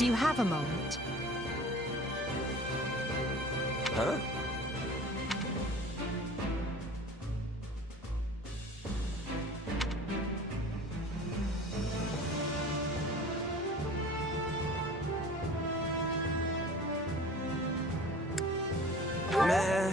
Do you have a moment? Huh? Meh.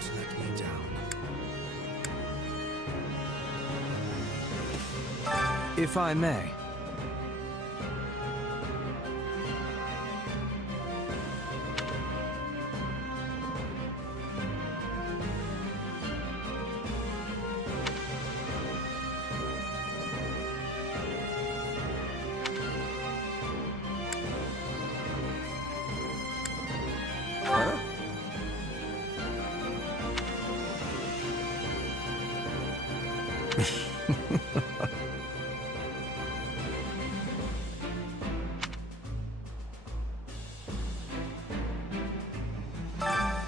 Don't let me down. If I may. Huh?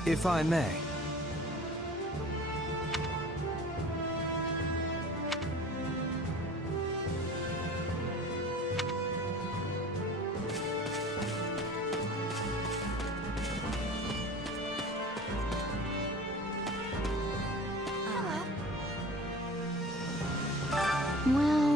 If I may. Well...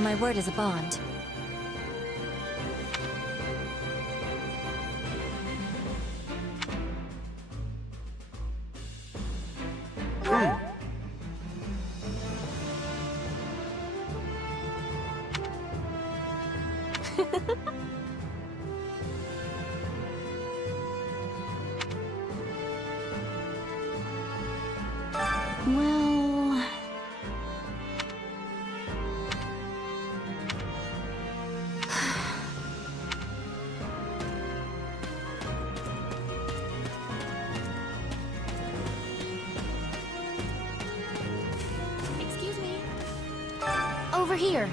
My word is a bond. Well... Excuse me. Over here.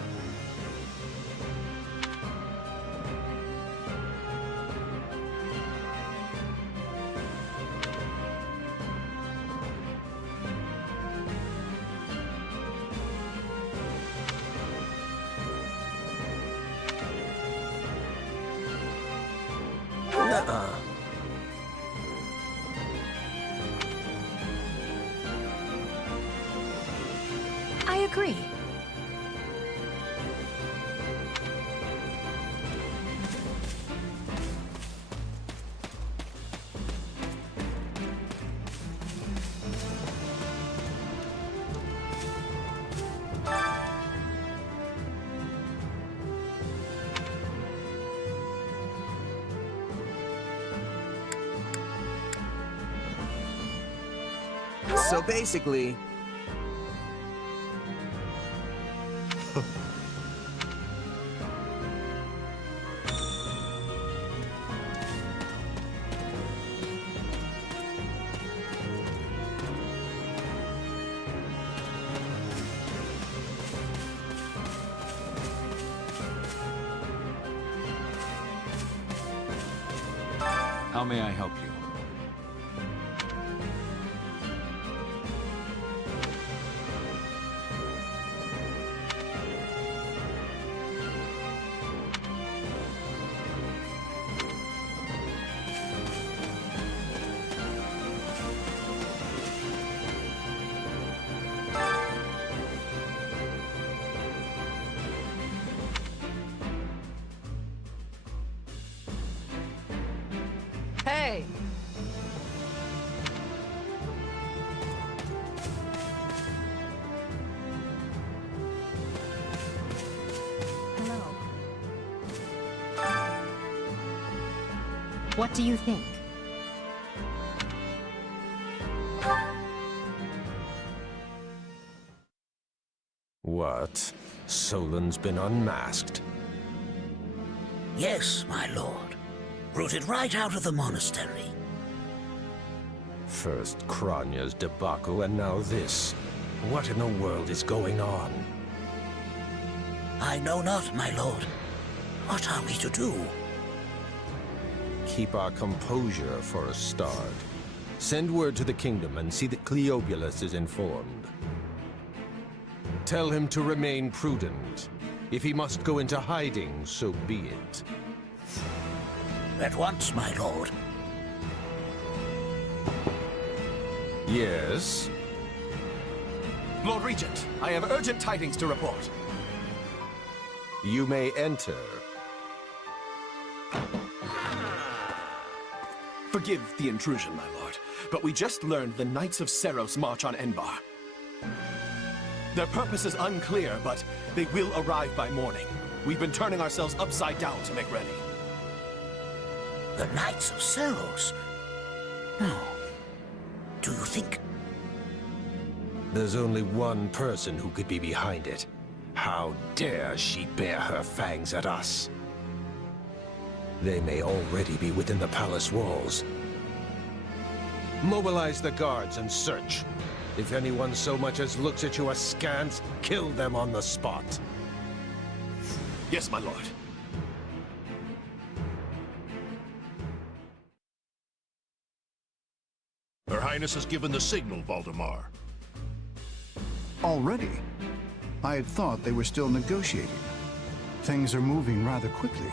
Nuh-uh. I agree. So basically... How may I help you? way! Hello. What do you think? What? Solon's been unmasked? Yes, my lord. Rooted right out of the monastery. First Kranya's debacle and now this. What in the world is going on? I know not, my lord. What are we to do? Keep our composure for a start. Send word to the kingdom and see that Cleobulus is informed. Tell him to remain prudent. If he must go into hiding, so be it. At once, my lord. Yes? Lord Regent, I have urgent tidings to report. You may enter. Forgive the intrusion, my lord, but we just learned the Knights of Seros march on Enbar. Their purpose is unclear, but they will arrive by morning. We've been turning ourselves upside down to make ready. The Knights of Seros? No. Do you think... There's only one person who could be behind it. How dare she bare her fangs at us? They may already be within the palace walls. Mobilize the guards and search. If anyone so much as looks at you askance, kill them on the spot. Yes, my lord. Her Highness has given the signal, Valdemar. Already? I had thought they were still negotiating. Things are moving rather quickly.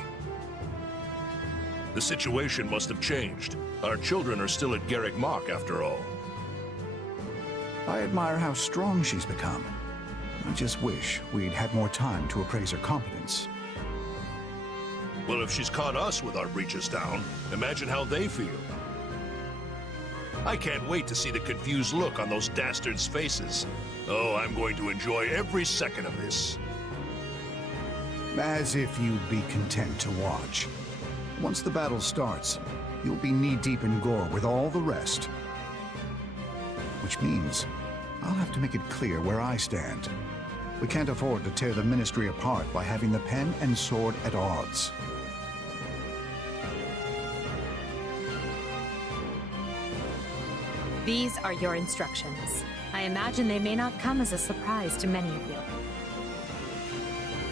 The situation must have changed. Our children are still at Garrick Mach, after all. I admire how strong she's become. I just wish we'd had more time to appraise her competence. Well, if she's caught us with our breeches down, imagine how they feel. I can't wait to see the confused look on those dastards' faces. Oh, I'm going to enjoy every second of this. As if you'd be content to watch. Once the battle starts, you'll be knee-deep in gore with all the rest. Which means I'll have to make it clear where I stand. We can't afford to tear the Ministry apart by having the pen and sword at odds. These are your instructions. I imagine they may not come as a surprise to many of you.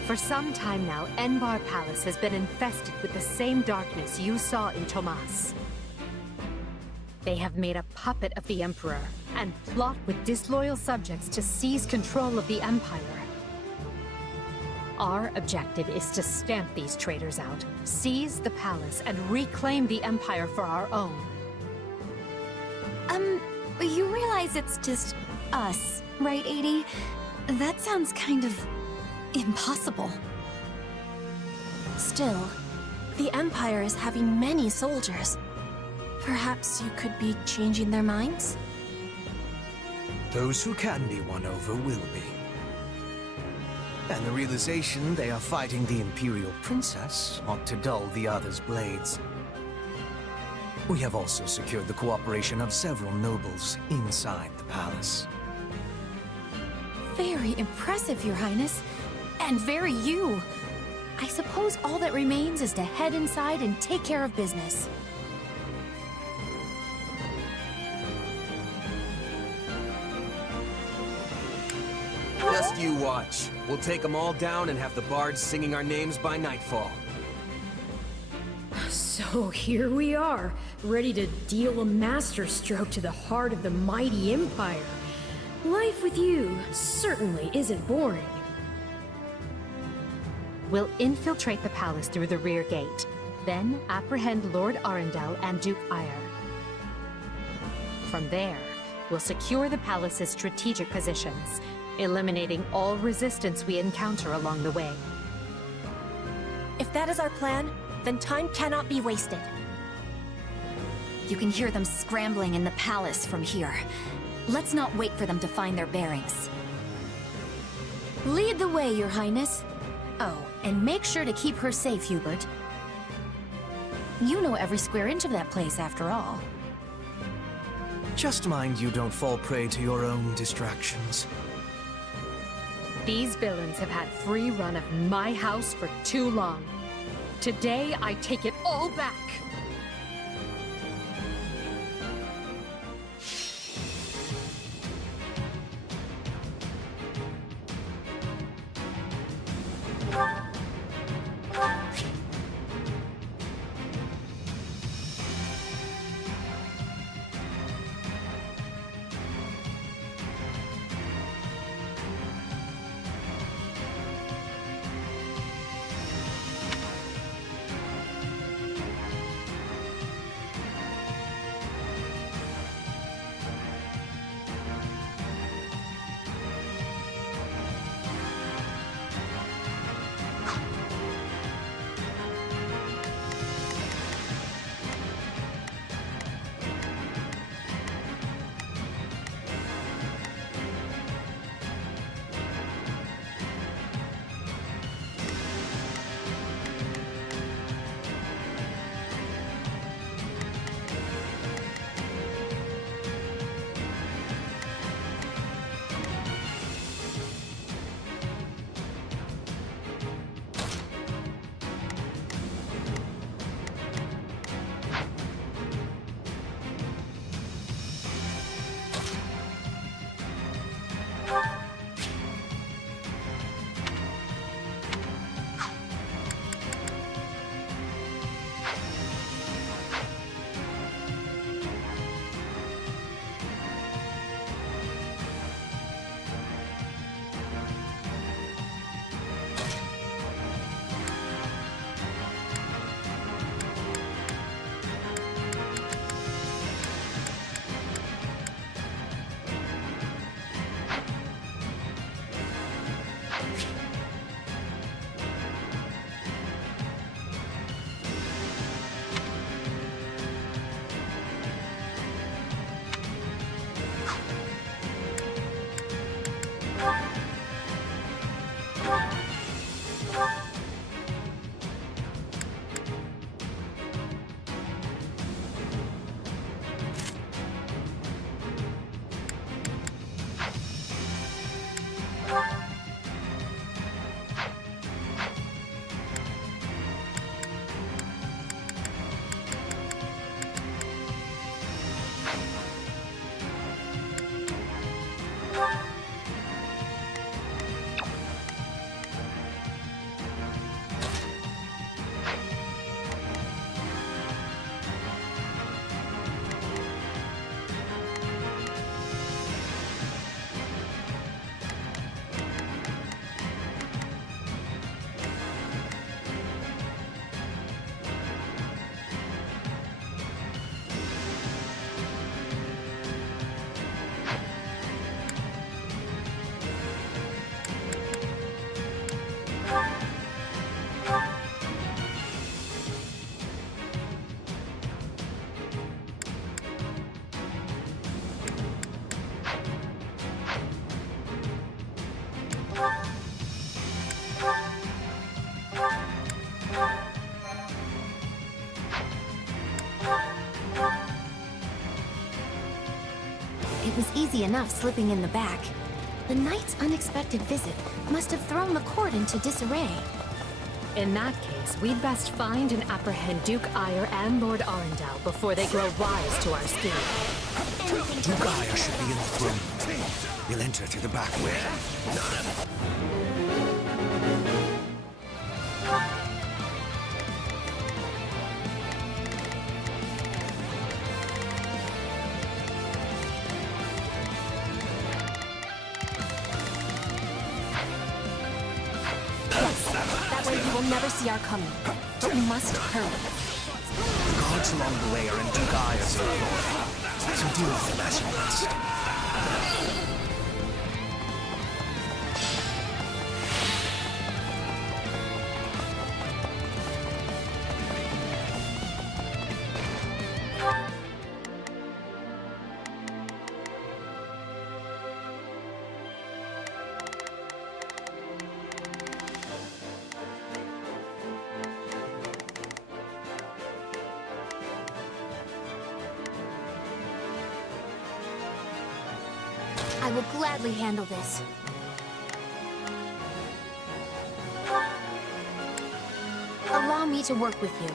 For some time now, Enbar Palace has been infested with the same darkness you saw in Tomas. They have made a puppet of the Emperor and plot with disloyal subjects to seize control of the Empire. Our objective is to stamp these traitors out, seize the palace, and reclaim the Empire for our own. You realize it's just us, right, 80? That sounds kind of impossible. Still, the Empire is having many soldiers. Perhaps you could be changing their minds? Those who can be won over will be. And the realization they are fighting the Imperial Princess ought to dull the others' blades. We have also secured the cooperation of several nobles inside the palace. Very impressive, Your Highness. And very you. I suppose all that remains is to head inside and take care of business. Just you watch. We'll take them all down and have the bards singing our names by nightfall. So here we are, ready to deal a masterstroke to the heart of the mighty Empire. Life with you certainly isn't boring. We'll infiltrate the palace through the rear gate, then apprehend Lord Arundel and Duke Ire. From there, we'll secure the palace's strategic positions, eliminating all resistance we encounter along the way. If that is our plan, then time cannot be wasted. You can hear them scrambling in the palace from here. Let's not wait for them to find their bearings. Lead the way, Your Highness. Oh, and make sure to keep her safe, Hubert. You know every square inch of that place, after all. Just mind you don't fall prey to your own distractions. These villains have had free run of my house for too long. Today, I take it all back. It was easy enough slipping in the back. The knight's unexpected visit must have thrown the court into disarray. In that case, we'd best find and apprehend Duke Ire and Lord Arundel before they grow wise to our scheme. Duke Ire should be in the throne room. We'll enter through the back way. Never see our coming, but we must hurry. The guards along the way are in Duke Ire's employ, so deal with them as you must. I will gladly handle this. Allow me to work with you.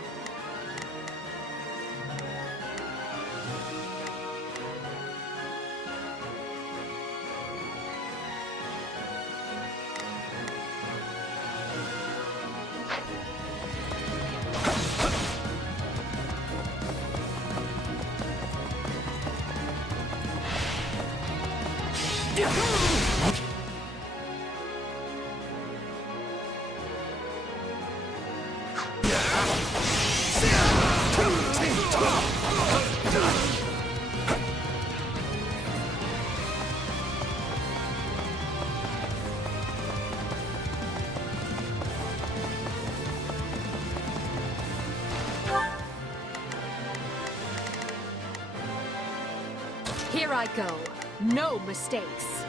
Here I go. No mistakes.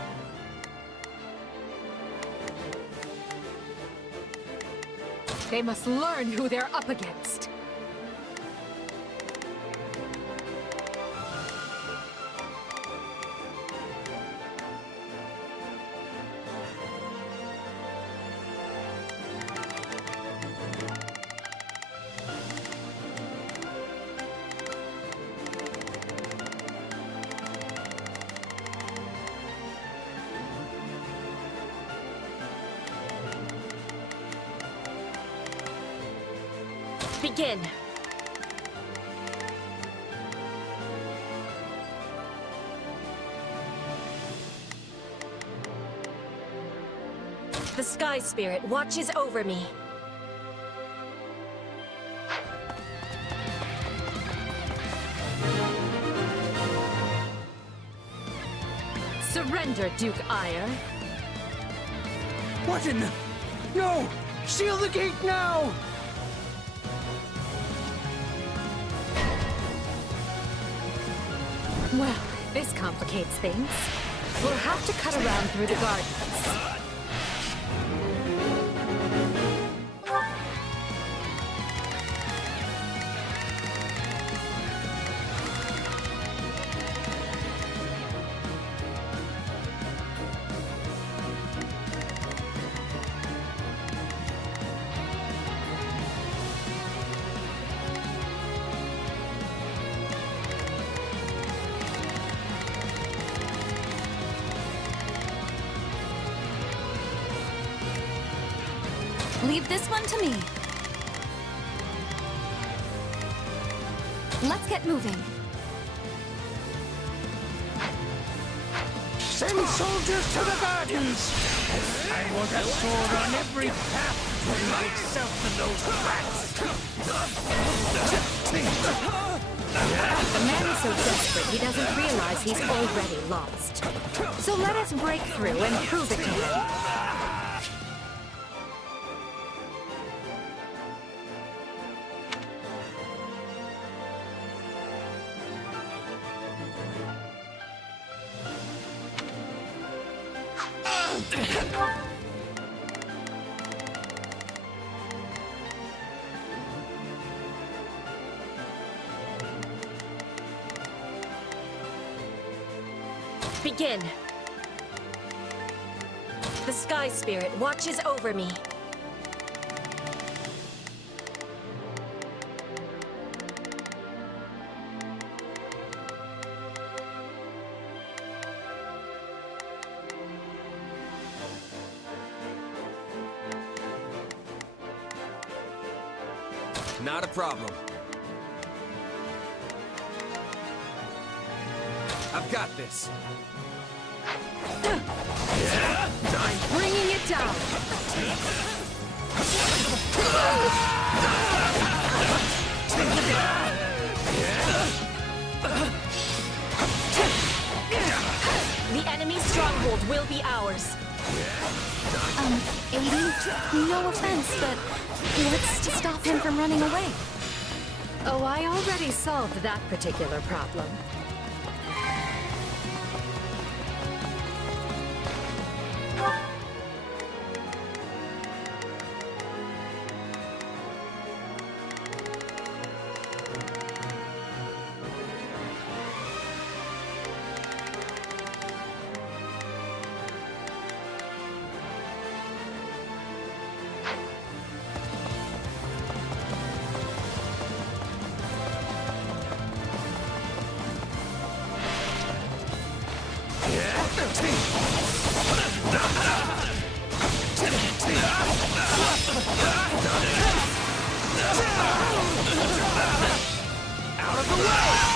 They must learn who they're up against. Begin. The Sky Spirit watches over me. Surrender, Duke Ire. What in the... No! Seal the gate now! Well, this complicates things. We'll have to cut around through the gardens. Leave this one to me. Let's get moving. Send soldiers to the gardens! I want a sword on every path between myself and those rats! The man is so desperate he doesn't realize he's already lost. So let us break through and prove it to him. Begin. The Sky Spirit watches over me. Not a problem. I've got this. I'm bringing it down. The enemy's stronghold will be ours. Aiden, no offense, but what's to stop him from running away? Oh, I already solved that particular problem. the way!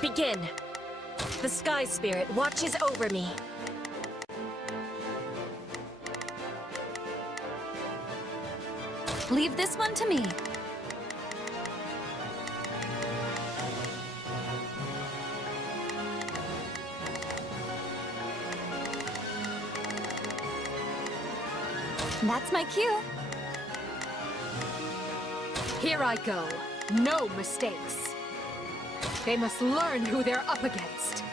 Begin. The Sky Spirit watches over me. Leave this one to me. That's my cue. Here I go. No mistakes. They must learn who they're up against.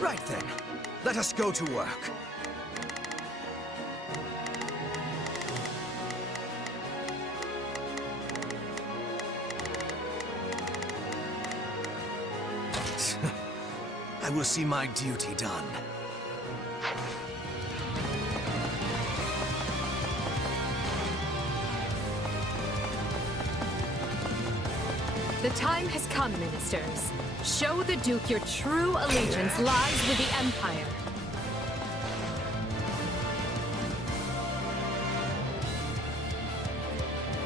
Right then. Let us go to work. I will see my duty done. The time has come, ministers. Show the Duke your true allegiance lies with the Empire.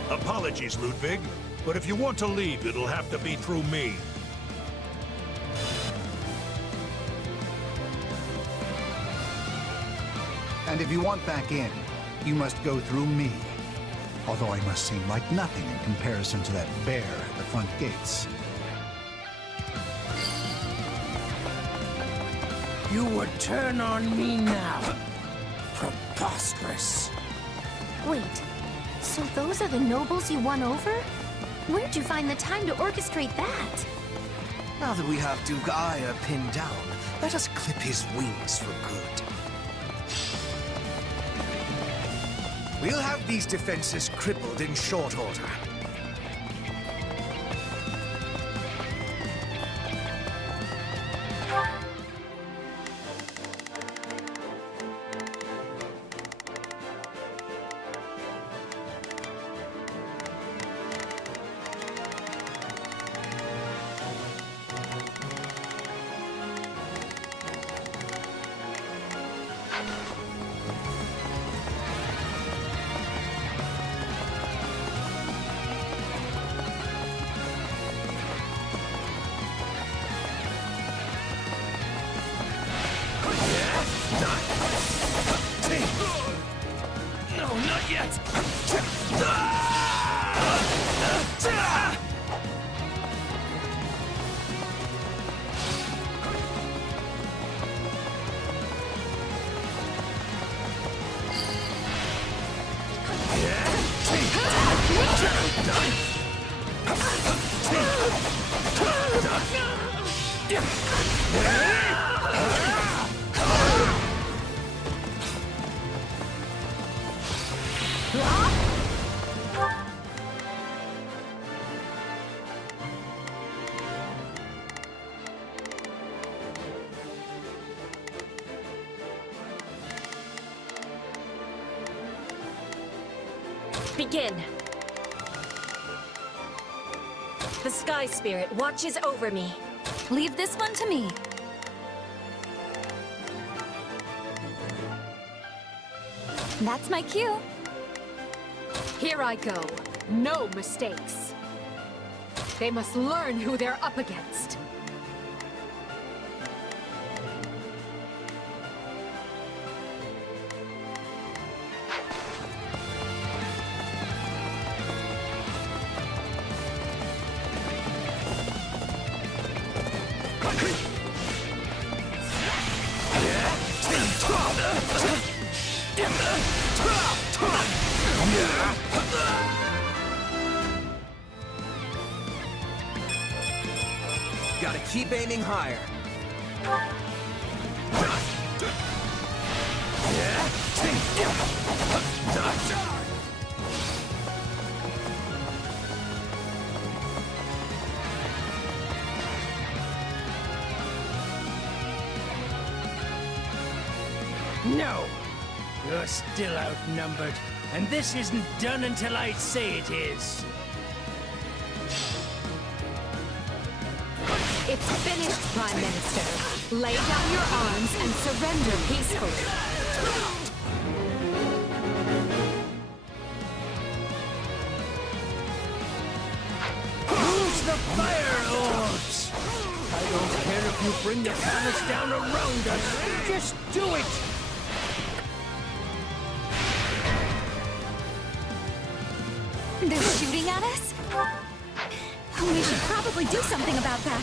Apologies, Ludwig, but if you want to leave, it'll have to be through me. And if you want back in, you must go through me. Although I must seem like nothing in comparison to that bear at the front gates. You would turn on me now? Preposterous. Wait, so those are the nobles you won over? Where'd you find the time to orchestrate that? Now that we have Duke Aya pinned down, let us clip his wings for good. We'll have these defenses crippled in short order. No, not yet! Begin. The Sky Spirit watches over me. Leave this one to me. That's my cue. Here I go. No mistakes. They must learn who they're up against. keep aiming higher. No! You're still outnumbered, and this isn't done until I say it is. It's finished, Prime Minister. Lay down your arms and surrender peacefully. Use the fire orbs! I don't care if you bring the palace down around us. Just do it! They're shooting at us? We should probably do something about that.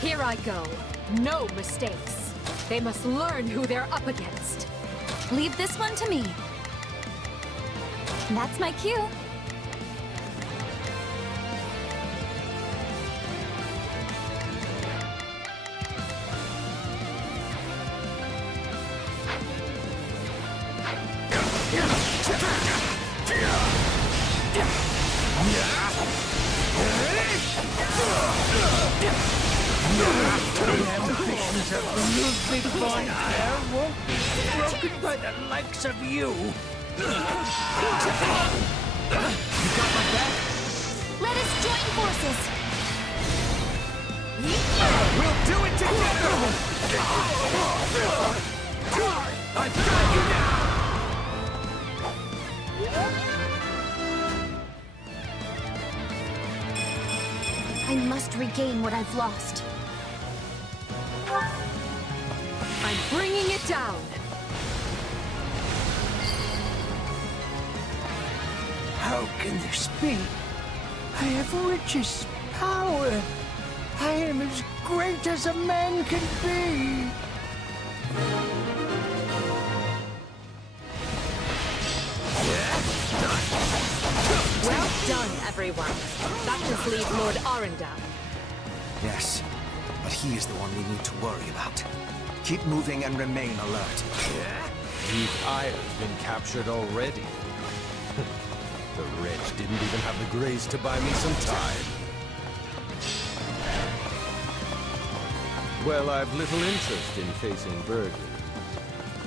Here I go. No mistakes. They must learn who they're up against. Leave this one to me. That's my cue. Ambitions of the Ludwig von Eyre won't be broken by the likes of you. You got my back? Let us join forces. We'll do it together! I've got you now! I must regain what I've lost. I'm bringing it down. How can this be? I have riches, power. I am as great as a man can be. Well done, everyone. That must leave Lord Arendelle. Yes, but he is the one we need to worry about. Keep moving and remain alert. You've Eyre's been captured already. The wretch didn't even have the grace to buy me some time. Well, I've little interest in facing burglars.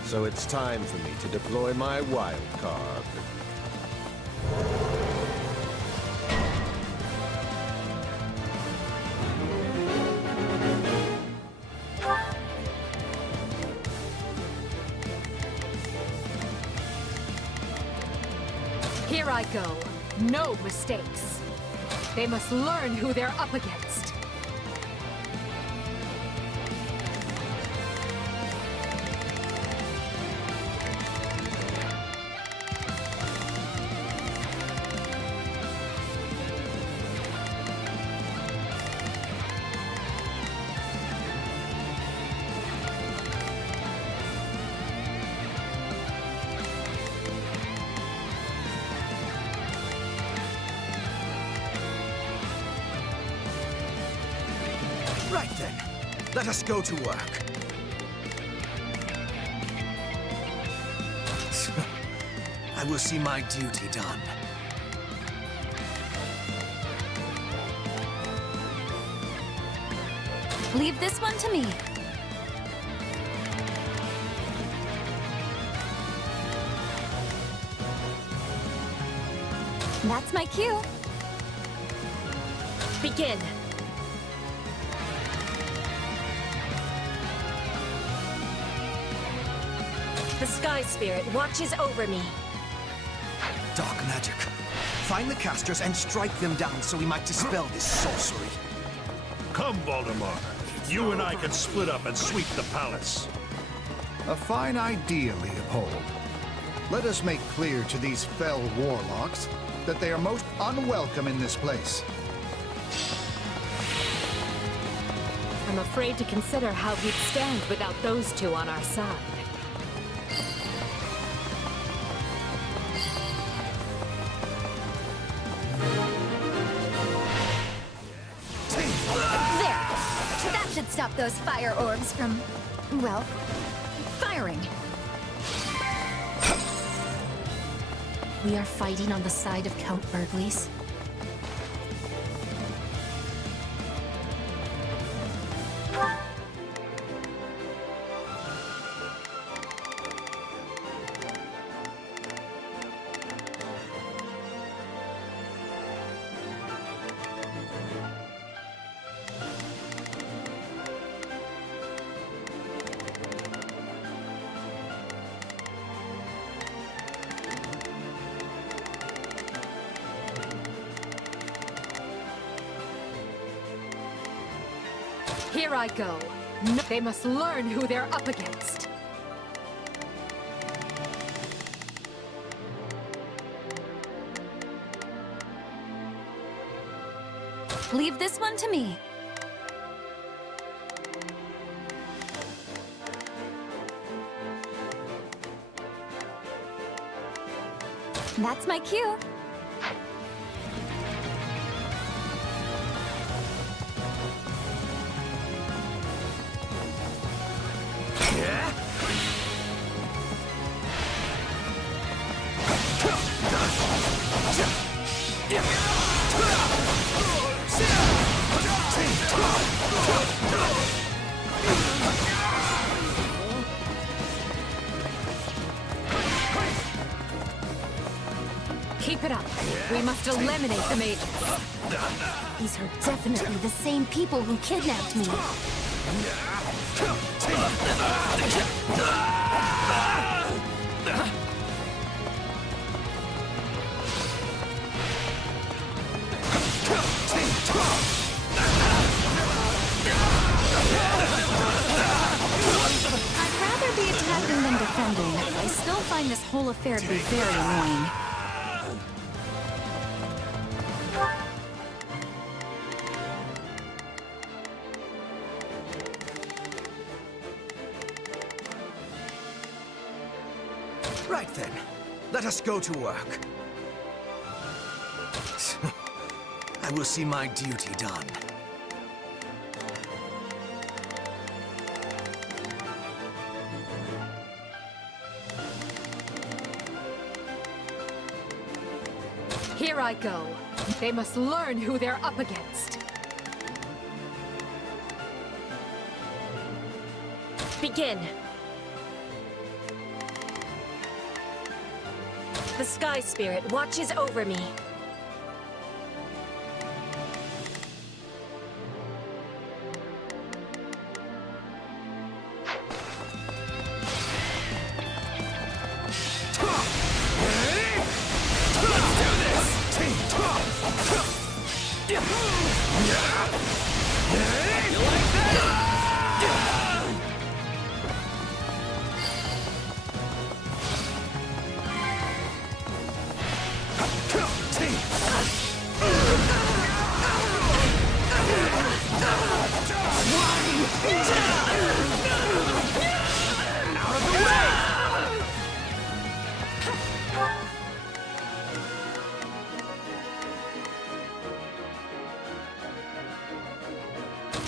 So it's time for me to deploy my wild card. Here I go. No mistakes. They must learn who they're up against. Right then, let us go to work. I will see my duty done. Leave this one to me. That's my cue. Begin. The Sky Spirit watches over me. Dark magic. Find the casters and strike them down so we might dispel this sorcery. Come, Voldemort. You and I can split up and sweep the palace. A fine idea, Leopold. Let us make clear to these fell warlocks that they are most unwelcome in this place. I'm afraid to consider how we'd stand without those two on our side. stop those fire orbs from, well, firing. We are fighting on the side of Count Burgley's. Here I go. No, they must learn who they're up against. Leave this one to me. That's my cue. Keep it up. We must eliminate the mages. These are definitely the same people who kidnapped me. I'd rather be attacking than defending. I still find this whole affair to be very annoying. Right then, let us go to work. I will see my duty done. Here I go. They must learn who they're up against. Begin. The Sky Spirit watches over me.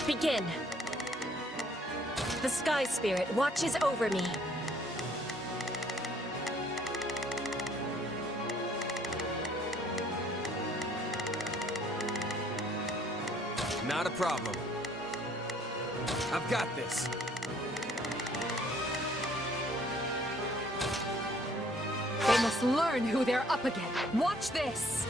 Begin. The Sky Spirit watches over me. Not a problem. I've got this. They must learn who they're up against. Watch this!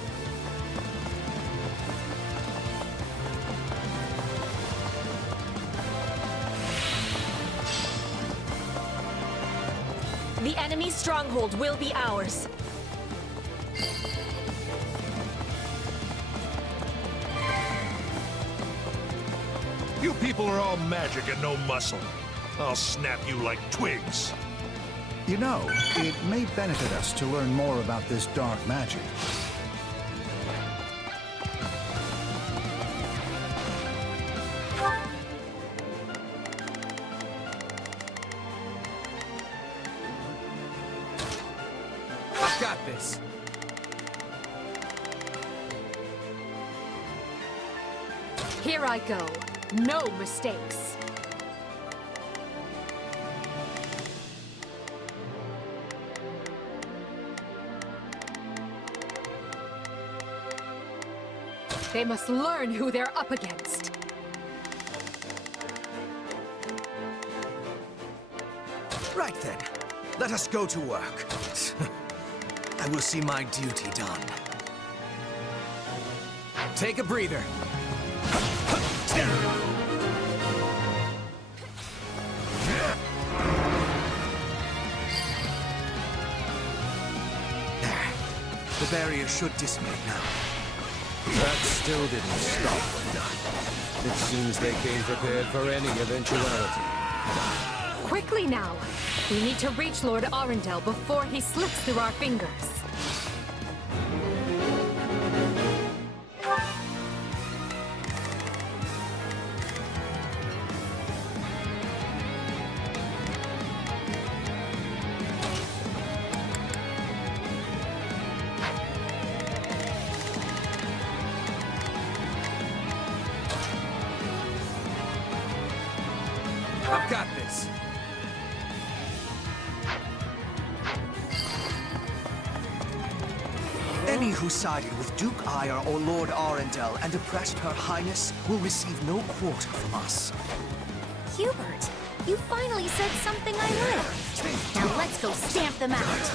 The enemy's stronghold will be ours. You people are all magic and no muscle. I'll snap you like twigs. You know, it may benefit us to learn more about this dark magic. I've got this. Here I go. No mistakes. They must learn who they're up against. Right then. Let us go to work. I will see my duty done. Take a breather. There. The barrier should dissipate now. That still didn't stop them. It seems they came prepared for any eventuality. Quickly now! We need to reach Lord Arundel before he slips through our fingers. I've got this. Any who sided with Duke Ire or Lord Arundel and oppressed Her Highness will receive no quarter from us. Hubert, you finally said something I liked. Now let's go stamp them out.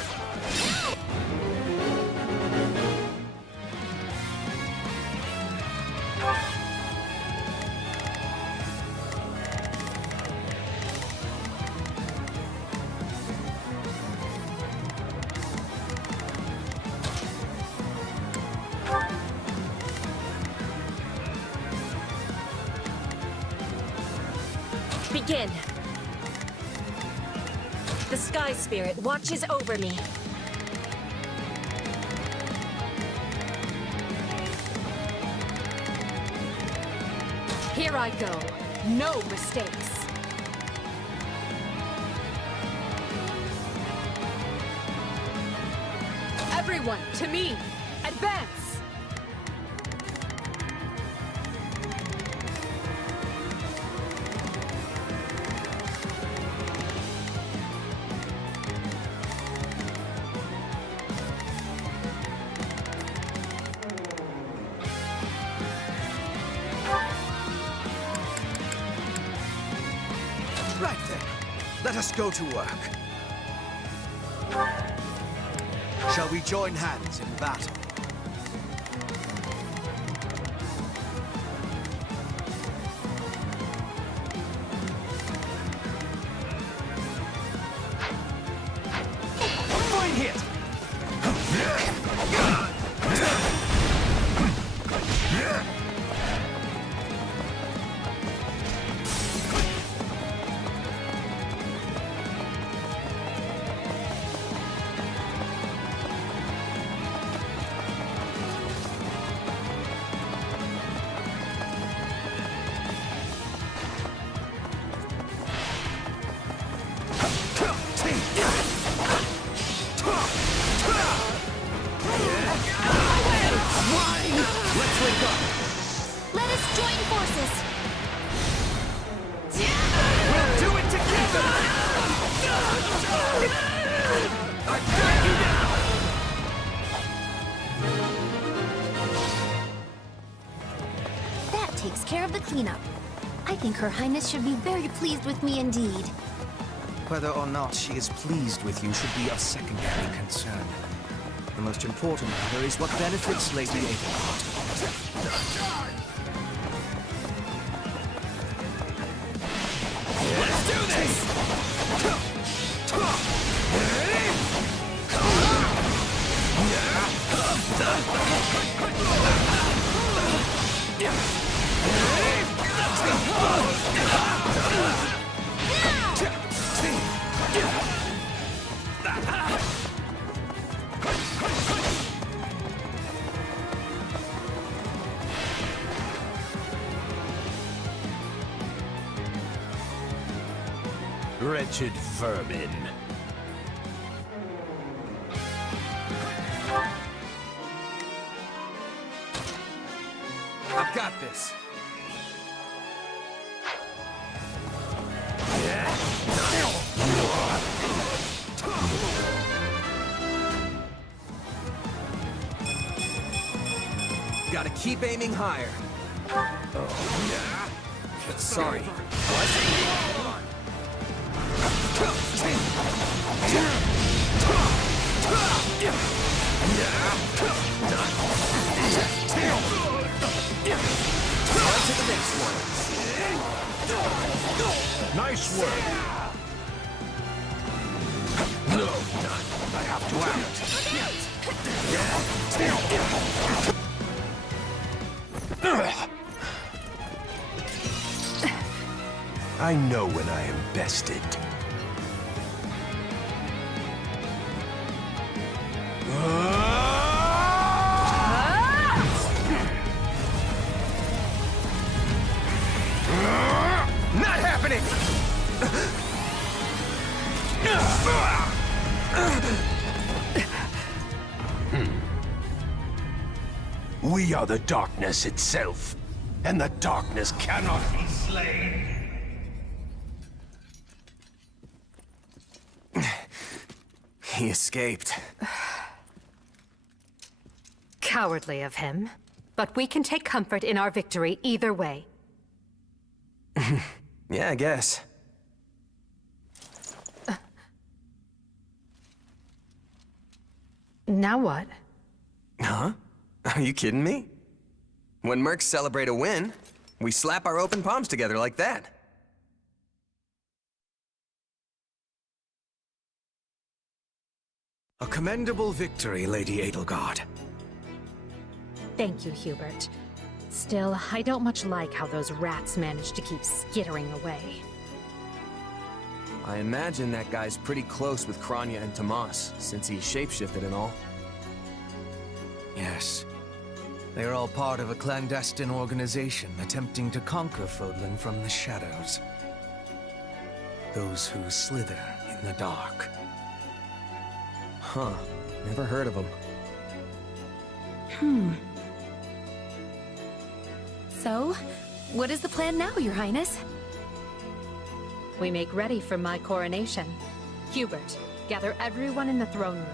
Begin. The Sky Spirit watches over me. Here I go. No mistakes. Everyone, to me! Advance! Right then. Let us go to work. Shall we join hands in battle? Fine hit! Let's link up! Let us join forces. We'll do it together! I've got you now! That takes care of the cleanup. I think Her Highness should be very pleased with me indeed. Whether or not she is pleased with you should be of secondary concern. The most important matter is what benefits Lady Aethelheart. Let's do this! Wretched vermin. I've got this. Gotta keep aiming higher. Oh, yeah. Sorry. On to the next one. Nice work. No, I have to I know when I am bested. Not happening! We are the darkness itself, and the darkness cannot be slain. He escaped. Cowardly of him. But we can take comfort in our victory either way. Yeah, I guess. Now what? Huh? Are you kidding me? When mercs celebrate a win, we slap our open palms together like that. A commendable victory, Lady Edelgard. Thank you, Hubert. Still, I don't much like how those rats managed to keep skittering away. I imagine that guy's pretty close with Kranya and Tomas, since he shapeshifted and all. Yes. They are all part of a clandestine organization attempting to conquer Fodlan from the shadows. Those who slither in the dark. Huh. Never heard of him. So, what is the plan now, Your Highness? We make ready for my coronation. Hubert, gather everyone in the throne room.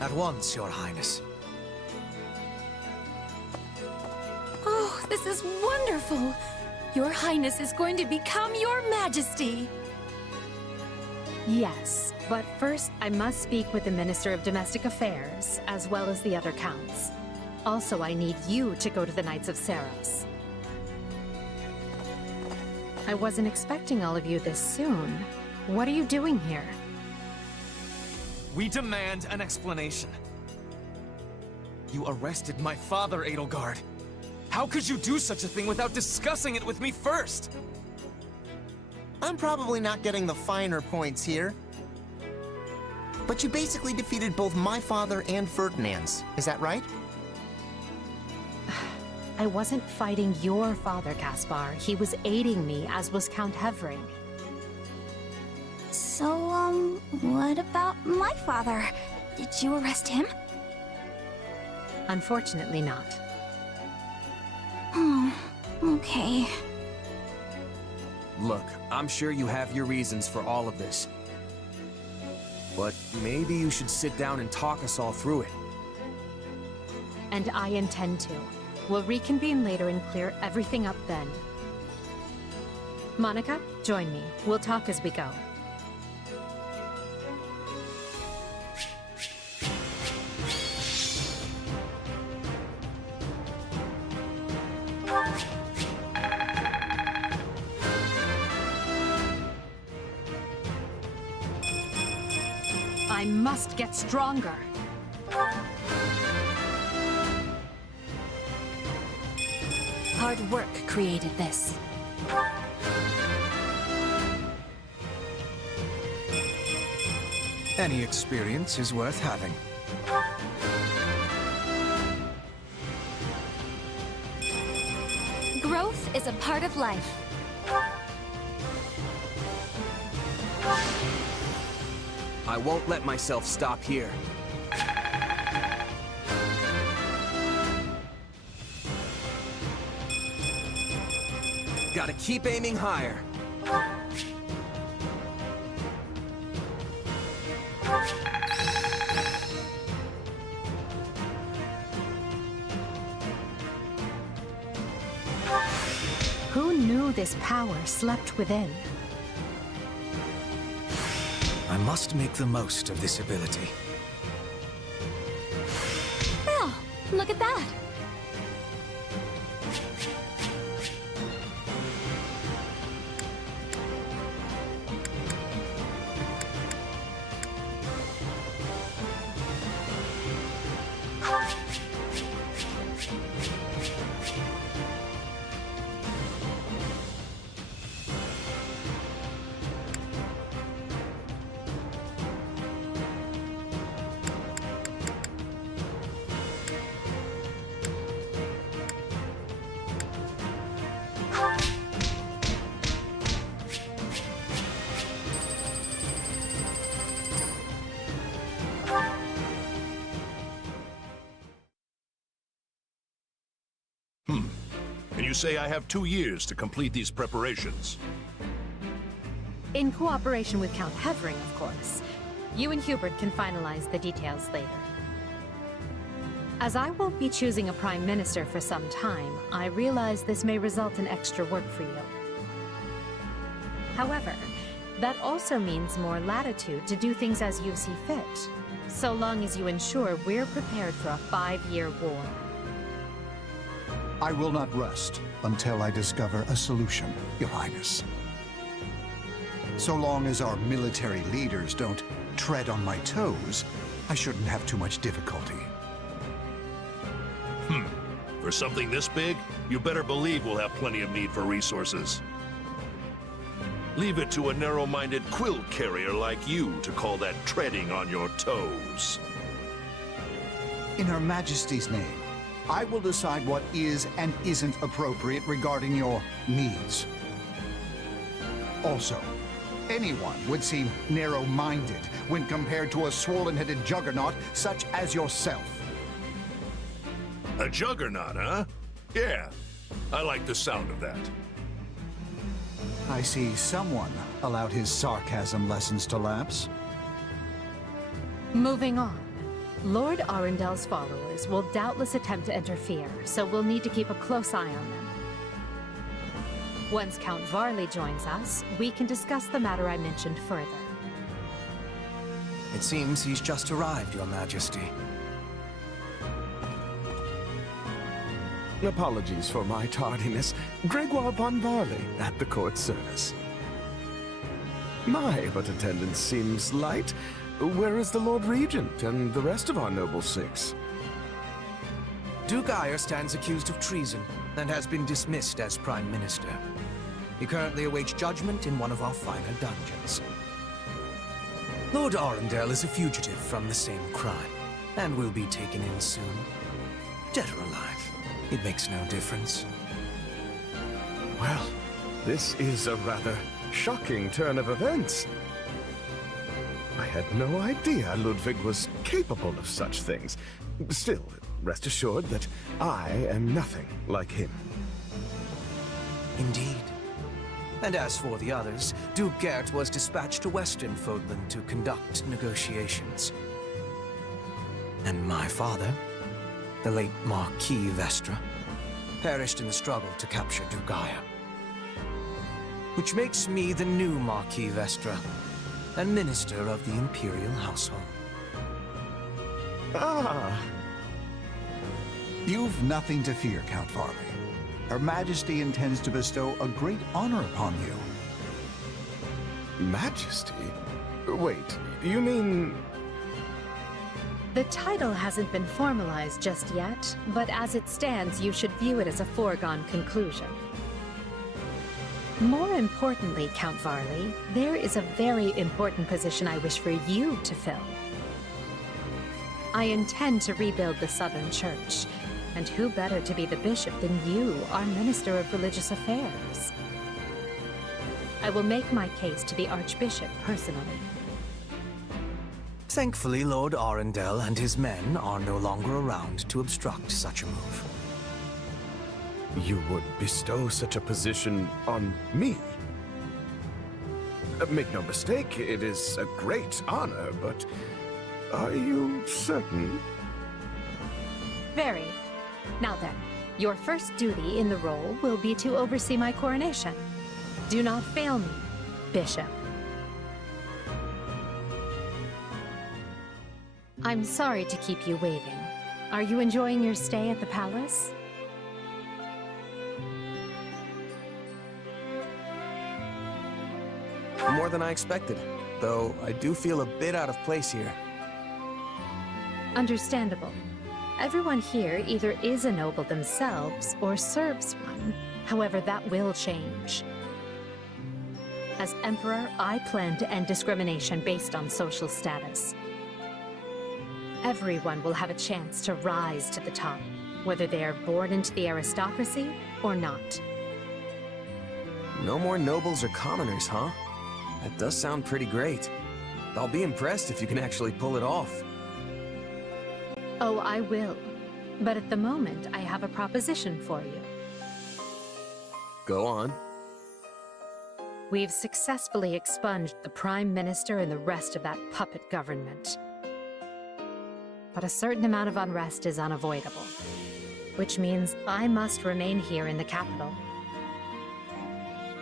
At once, Your Highness. Oh, this is wonderful! Your Highness is going to become Your Majesty! Yes, but first I must speak with the Minister of Domestic Affairs, as well as the other counts. Also, I need you to go to the Knights of Seros. I wasn't expecting all of you this soon. What are you doing here? We demand an explanation. You arrested my father, Edelgard. How could you do such a thing without discussing it with me first? I'm probably not getting the finer points here. But you basically defeated both my father and Ferdinand's, is that right? I wasn't fighting your father, Caspar. He was aiding me, as was Count Hevering. So, what about my father? Did you arrest him? Unfortunately not. Oh, okay. Look, I'm sure you have your reasons for all of this. But maybe you should sit down and talk us all through it. And I intend to. We'll reconvene later and clear everything up then. Monica, join me. We'll talk as we go. I must get stronger. Hard work created this. Any experience is worth having. Growth is a part of life. I won't let myself stop here. Gotta keep aiming higher. knew this power slept within. I must make the most of this ability. Well, look at that. And you say I have 2 years to complete these preparations. In cooperation with Count Hevering, of course. You and Hubert can finalize the details later. As I won't be choosing a prime minister for some time, I realize this may result in extra work for you. However, that also means more latitude to do things as you see fit, so long as you ensure we're prepared for a 5-year war. I will not rest until I discover a solution, Your Highness. So long as our military leaders don't tread on my toes, I shouldn't have too much difficulty. For something this big, you better believe we'll have plenty of need for resources. Leave it to a narrow-minded quill carrier like you to call that treading on your toes. In Her Majesty's name, I will decide what is and isn't appropriate regarding your needs. Also, anyone would seem narrow-minded when compared to a swollen-headed juggernaut such as yourself. A juggernaut, huh? Yeah, I like the sound of that. I see someone allowed his sarcasm lessons to lapse. Moving on. Lord Arundel's followers will doubtless attempt to interfere, so we'll need to keep a close eye on them. Once Count Varley joins us, we can discuss the matter I mentioned further. It seems he's just arrived, Your Majesty. Apologies for my tardiness. Gregoire von Varley at the court service. My, but attendance seems light. Where is the Lord Regent and the rest of our noble six? Duke Eyre stands accused of treason and has been dismissed as Prime Minister. He currently awaits judgment in one of our finer dungeons. Lord Arundel is a fugitive from the same crime, and will be taken in soon. Dead or alive, it makes no difference. Well, this is a rather shocking turn of events. I had no idea Ludwig was capable of such things. Still, rest assured that I am nothing like him. Indeed. And as for the others, Duke Gert was dispatched to Western Fodland to conduct negotiations. And my father, the late Marquis Vestra, perished in the struggle to capture Duke Eyre. Which makes me the new Marquis Vestra, and Minister of the Imperial Household. Ah! You've nothing to fear, Count Varley. Her Majesty intends to bestow a great honor upon you. Majesty? Wait, you mean... The title hasn't been formalized just yet, but as it stands, you should view it as a foregone conclusion. More importantly, Count Varley, there is a very important position I wish for you to fill. I intend to rebuild the Southern Church, and who better to be the bishop than you, our Minister of Religious Affairs? I will make my case to the Archbishop personally. Thankfully, Lord Arundel and his men are no longer around to obstruct such a move. You would bestow such a position on me? Make no mistake, it is a great honor, but are you certain? Very. Now then, Your first duty in the role will be to oversee my coronation. Do not fail me, Bishop. I'm sorry to keep you waiting. Are you enjoying your stay at the palace? More than I expected, though I do feel a bit out of place here. Understandable. Everyone here either is a noble themselves or serves one. However, that will change. As Emperor, I plan to end discrimination based on social status. Everyone will have a chance to rise to the top, whether they are born into the aristocracy or not. No more nobles or commoners, huh? That does sound pretty great. I'll be impressed if you can actually pull it off. Oh, I will. But at the moment, I have a proposition for you. Go on. We've successfully expunged the Prime Minister and the rest of that puppet government. But a certain amount of unrest is unavoidable, which means I must remain here in the capital.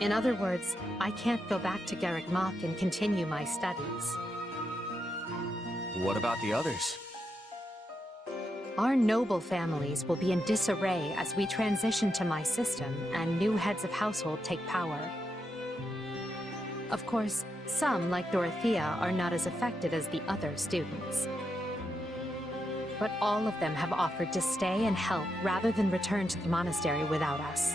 In other words, I can't go back to Garrick Mach and continue my studies. What about the others? Our noble families will be in disarray as we transition to my system and new heads of household take power. Of course, some, like Dorothea, are not as affected as the other students. But all of them have offered to stay and help rather than return to the monastery without us.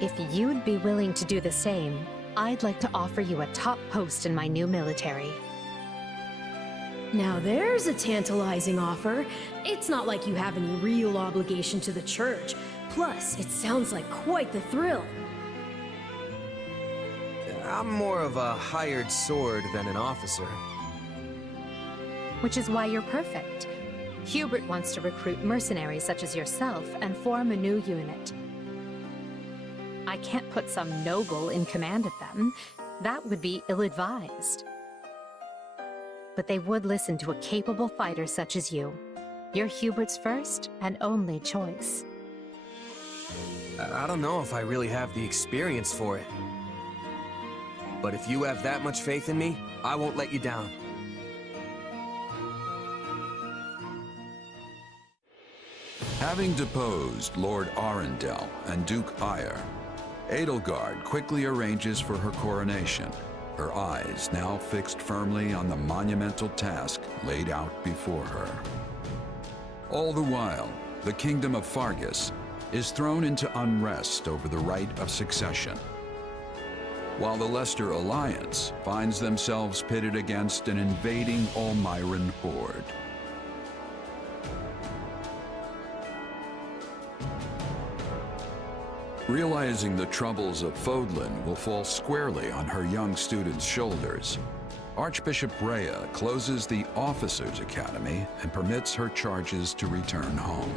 If you'd be willing to do the same, I'd like to offer you a top post in my new military. Now there's a tantalizing offer. It's not like you have any real obligation to the church. Plus, it sounds like quite the thrill. I'm more of a hired sword than an officer. Which is why you're perfect. Hubert wants to recruit mercenaries such as yourself and form a new unit. I can't put some noble in command of them. That would be ill-advised. But they would listen to a capable fighter such as you. You're Hubert's first and only choice. I don't know if I really have the experience for it. But if you have that much faith in me, I won't let you down. Having deposed Lord Arundel and Duke Eyre, Edelgard quickly arranges for her coronation, her eyes now fixed firmly on the monumental task laid out before her. All the while, the kingdom of Fargus is thrown into unrest over the right of succession, while the Leicester Alliance finds themselves pitted against an invading Almiran horde. Realizing the troubles of Fodlan will fall squarely on her young students' shoulders, Archbishop Rhea closes the Officers' Academy and permits her charges to return home.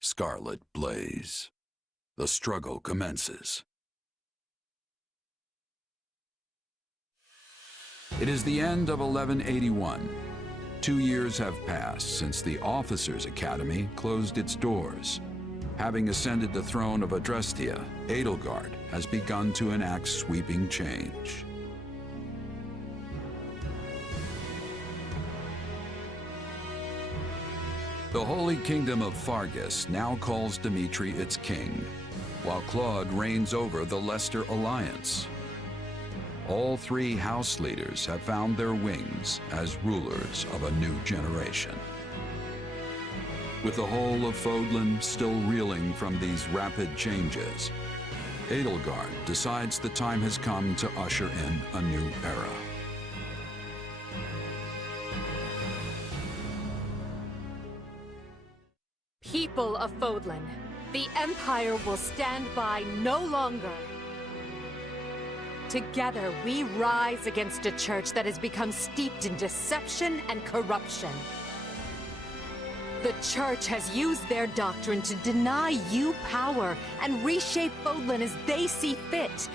Scarlet Blaze. The struggle commences. It is the end of 1181. 2 years have passed since the Officers' Academy closed its doors. Having ascended the throne of Adrestia, Edelgard has begun to enact sweeping change. The Holy Kingdom of Fargus now calls Dimitri its king, while Claude reigns over the Leicester Alliance. All three house leaders have found their wings as rulers of a new generation. With the whole of Fodlan still reeling from these rapid changes, Edelgard decides the time has come to usher in a new era. People of Fodlan, the Empire will stand by no longer. Together, we rise against a church that has become steeped in deception and corruption. The Church has used their doctrine to deny you power and reshape Fodlan as they see fit.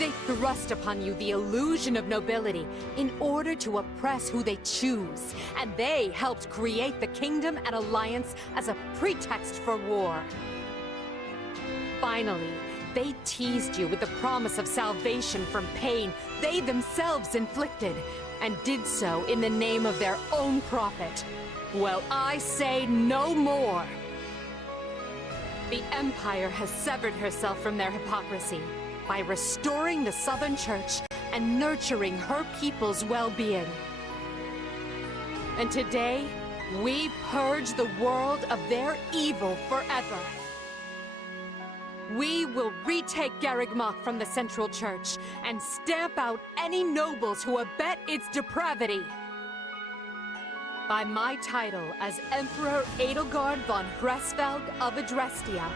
They thrust upon you the illusion of nobility in order to oppress who they choose, and they helped create the Kingdom and Alliance as a pretext for war. Finally, they teased you with the promise of salvation from pain they themselves inflicted, and did so in the name of their own profit. Well, I say no more. The Empire has severed herself from their hypocrisy by restoring the Southern Church and nurturing her people's well-being. And today, we purge the world of their evil forever. We will retake Garreg Mach from the Central Church and stamp out any nobles who abet its depravity. By my title as Emperor Edelgard von Hresvelg of Adrestia,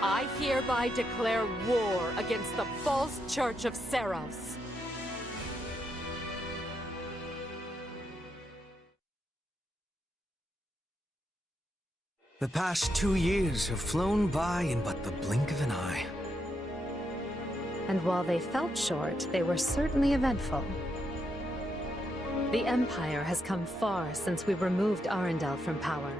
I hereby declare war against the false Church of Seros. The past 2 years have flown by in but the blink of an eye. And while they felt short, they were certainly eventful. The Empire has come far since we removed Arundel from power.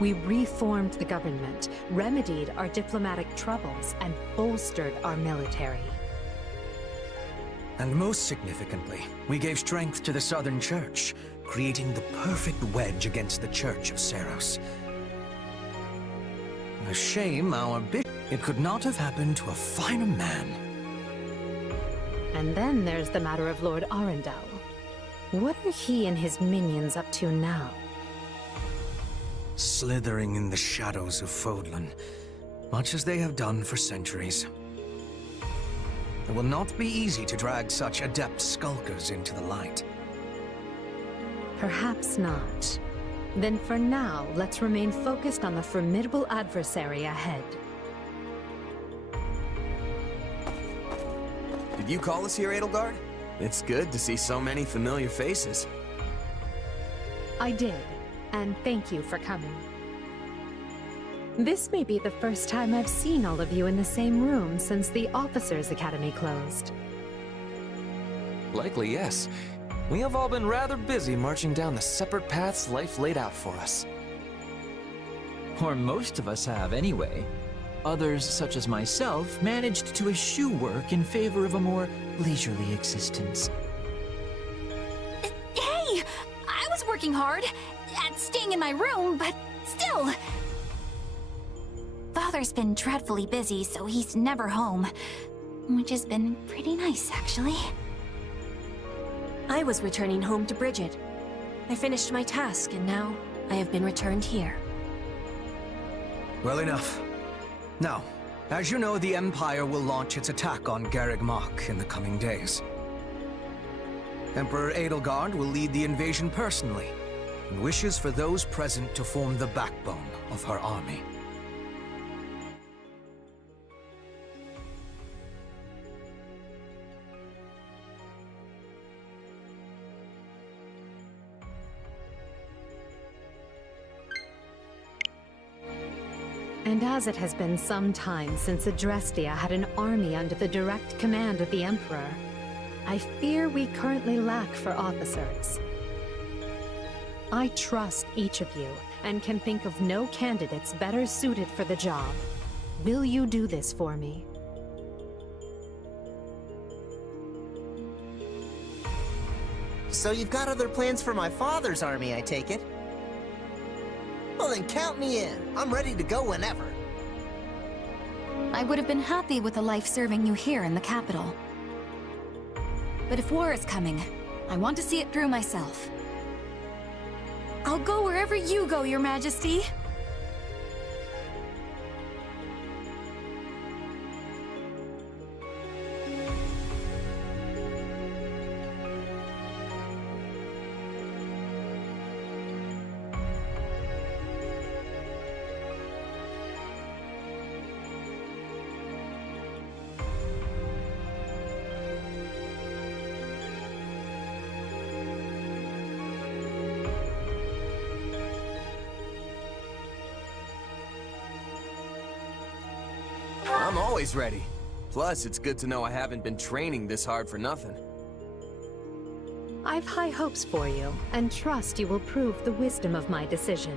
We reformed the government, remedied our diplomatic troubles, and bolstered our military. And most significantly, we gave strength to the Southern Church, creating the perfect wedge against the Church of Seros. A shame our bishop... It could not have happened to a finer man. And then there's the matter of Lord Arundel. What are he and his minions up to now? Slithering in the shadows of Fodlan, much as they have done for centuries. It will not be easy to drag such adept skulkers into the light. Perhaps not. Then for now, let's remain focused on the formidable adversary ahead. Did you call us here, Edelgard? It's good to see so many familiar faces. I did, and thank you for coming. This may be the first time I've seen all of you in the same room since the Officers' Academy closed. Likely, yes. We have all been rather busy marching down the separate paths life laid out for us. Or most of us have, anyway. Others, such as myself, managed to eschew work in favor of a more leisurely existence. Hey! I was working hard at staying in my room, but still... Father's been dreadfully busy, so he's never home. Which has been pretty nice, actually. I was returning home to Bridget. I finished my task, and now I have been returned here. Well enough. Now, as you know, the Empire will launch its attack on Garreg Mach in the coming days. Emperor Edelgard will lead the invasion personally, and wishes for those present to form the backbone of her army. And as it has been some time since Adrestia had an army under the direct command of the Emperor, I fear we currently lack for officers. I trust each of you, and can think of no candidates better suited for the job. Will you do this for me? So you've got other plans for my father's army, I take it? Well then count me in. I'm ready to go whenever. I would have been happy with a life serving you here in the capital. But if war is coming, I want to see it through myself. I'll go wherever you go, Your Majesty. always ready. Plus, it's good to know I haven't been training this hard for nothing. I've high hopes for you, and trust you will prove the wisdom of my decision.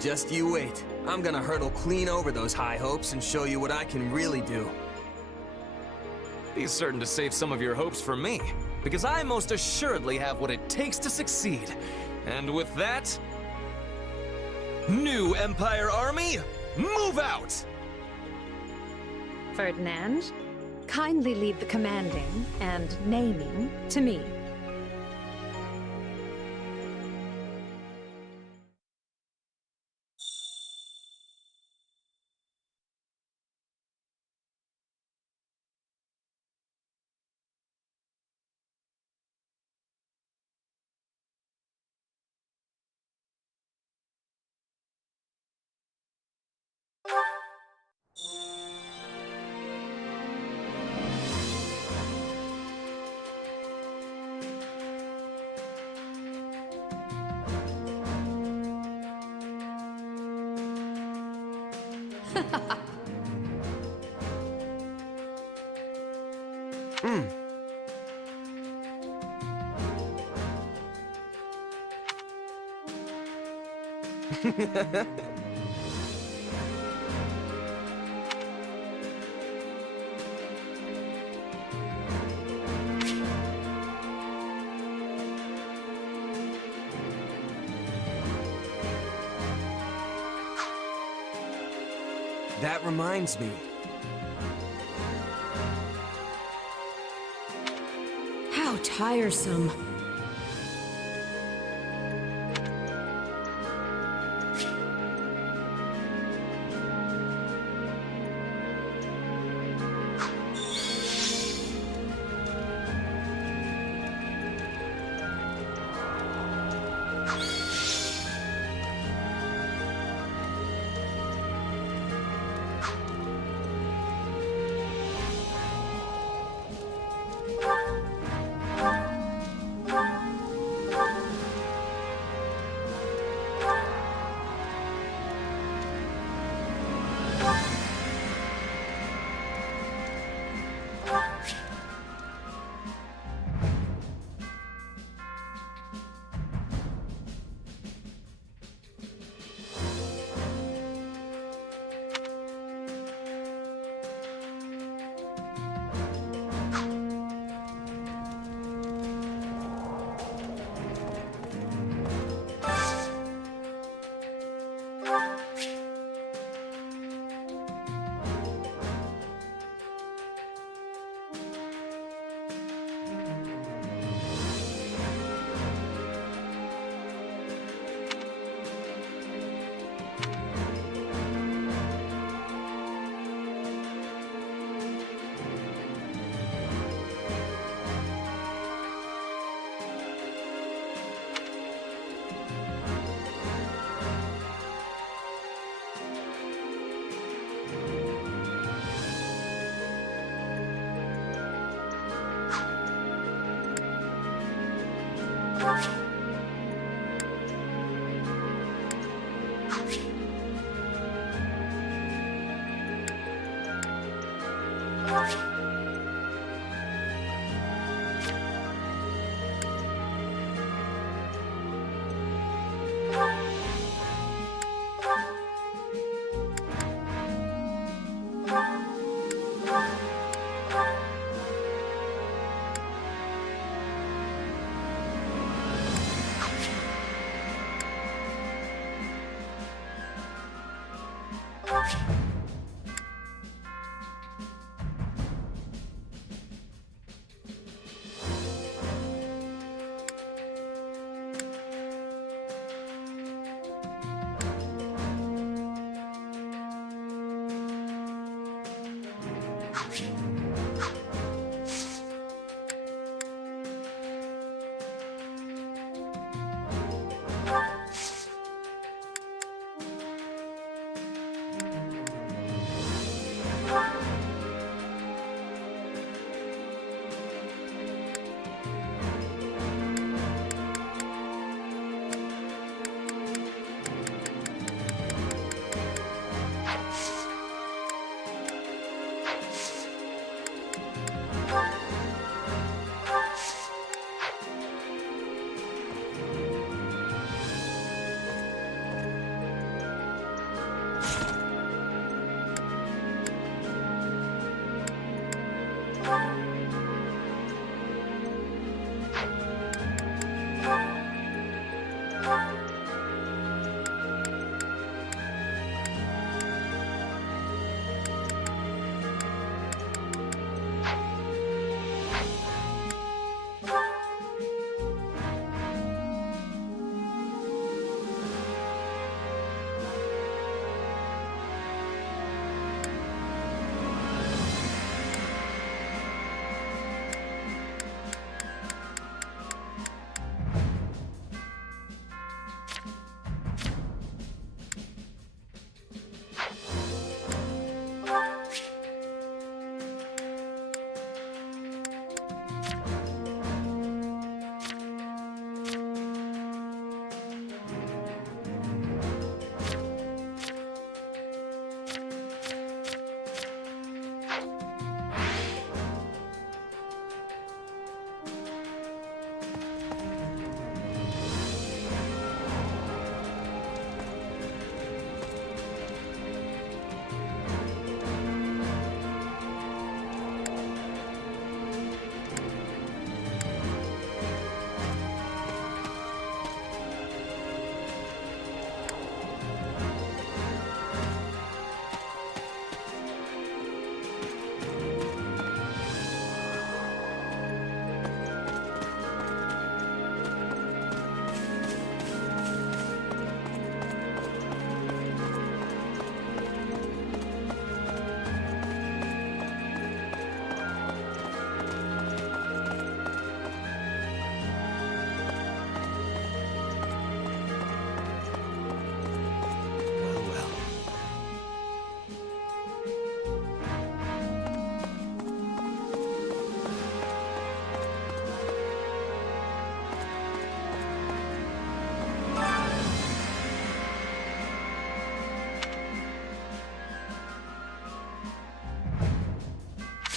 Just you wait. I'm gonna hurdle clean over those high hopes and show you what I can really do. Be certain to save some of your hopes for me, because I most assuredly have what it takes to succeed. And with that, new Empire Army, move out! Ferdinand, kindly leave the commanding and naming to me. That reminds me. How tiresome.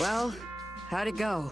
Well, how'd it go?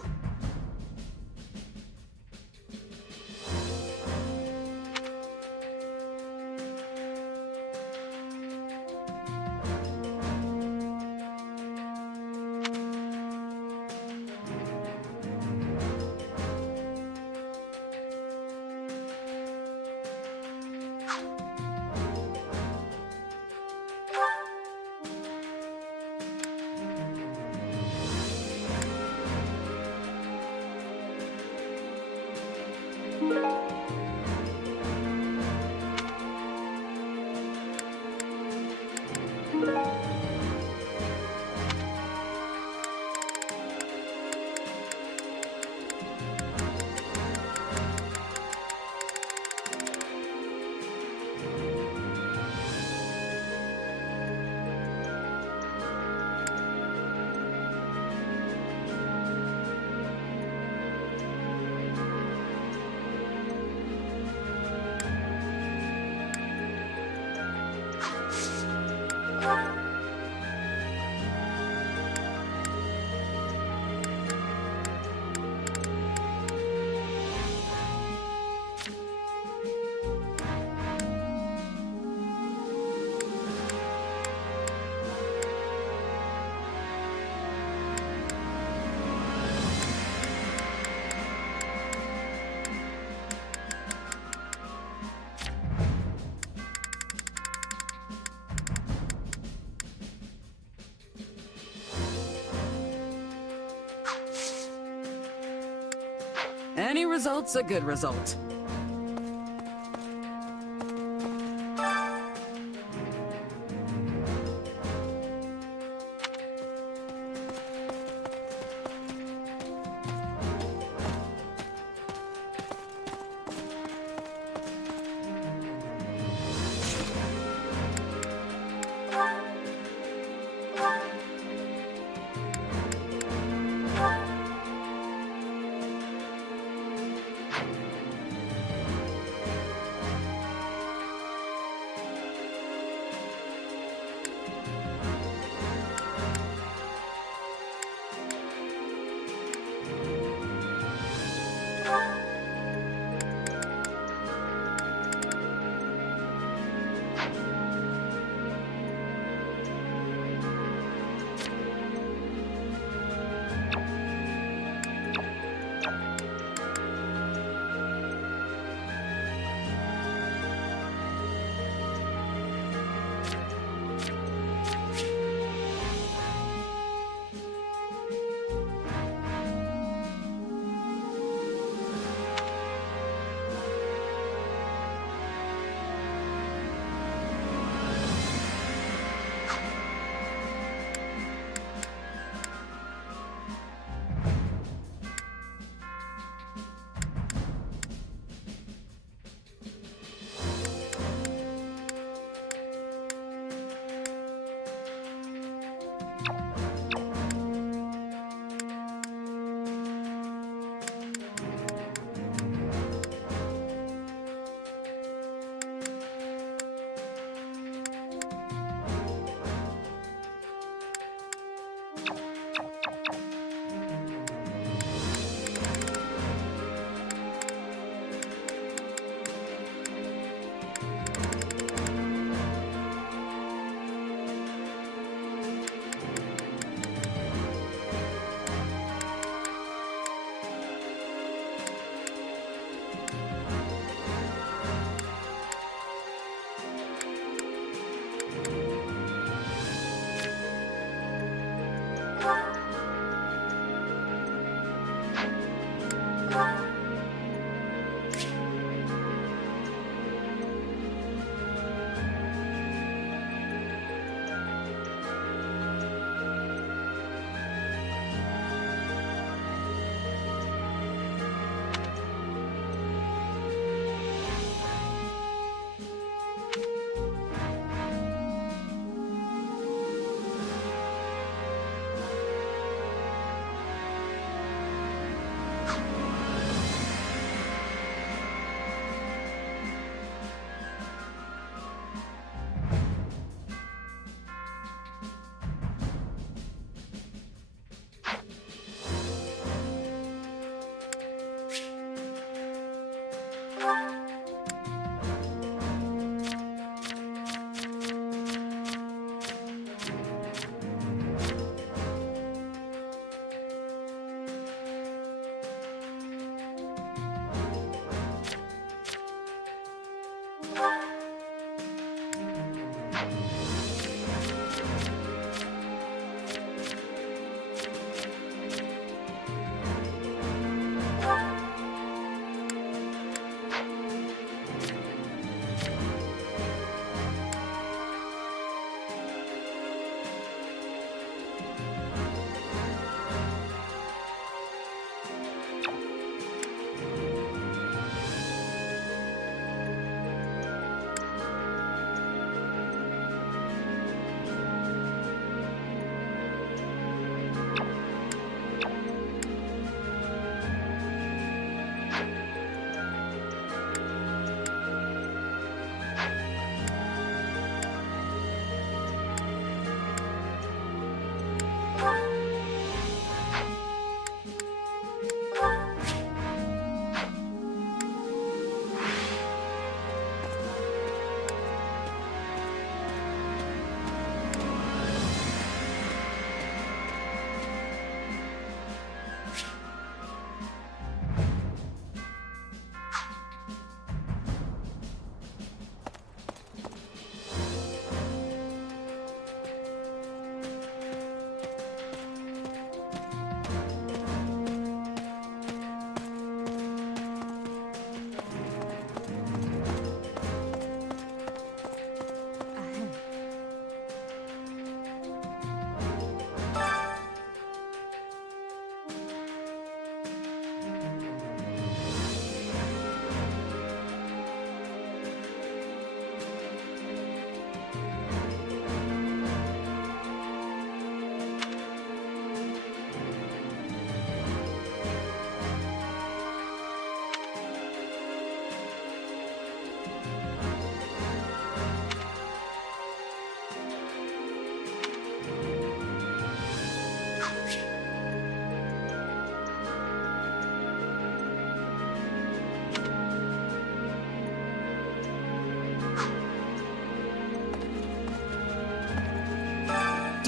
Any result's a good result.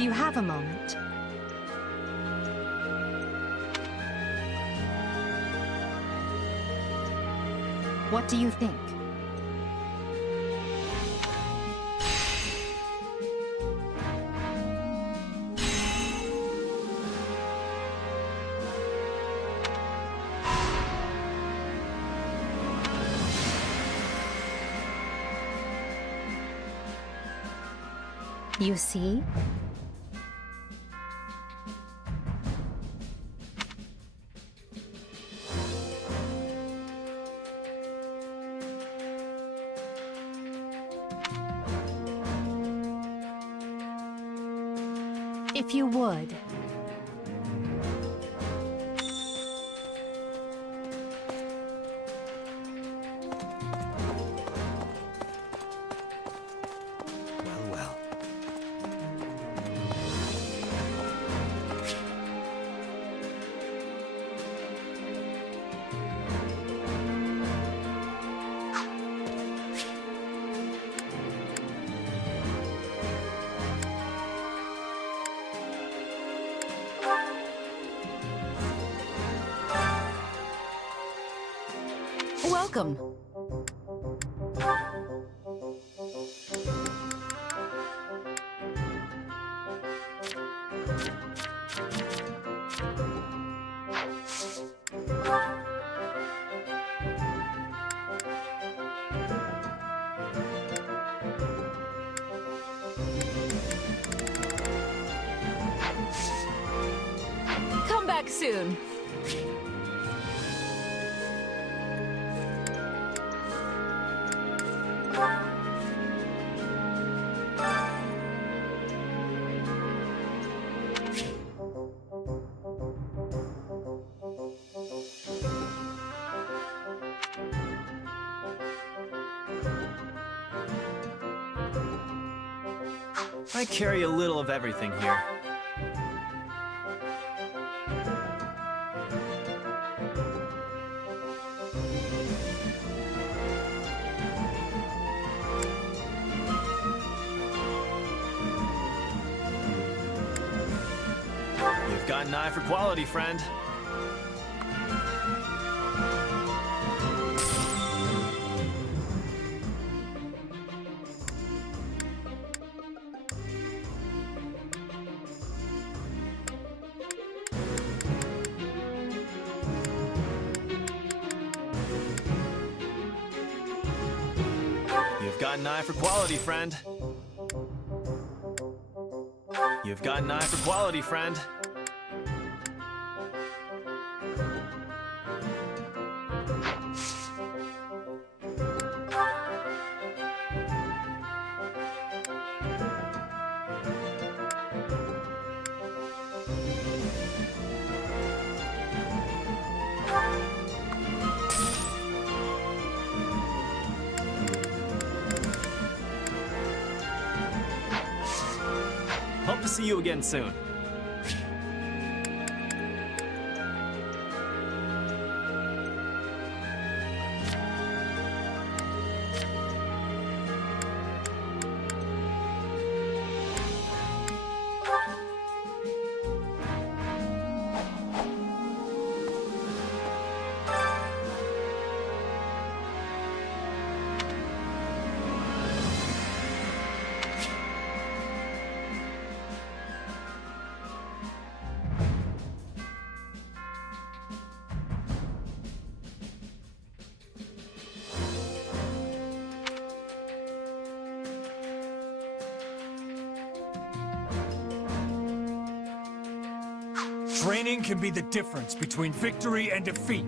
you have a moment? What do you think? You see? If you would. Well, well. Welcome. Come back soon. I carry a little of everything here. You've got an eye for quality, friend. You've got an eye for quality, friend. You've got an eye for quality, friend. Hope to see you again soon. Training can be the difference between victory and defeat.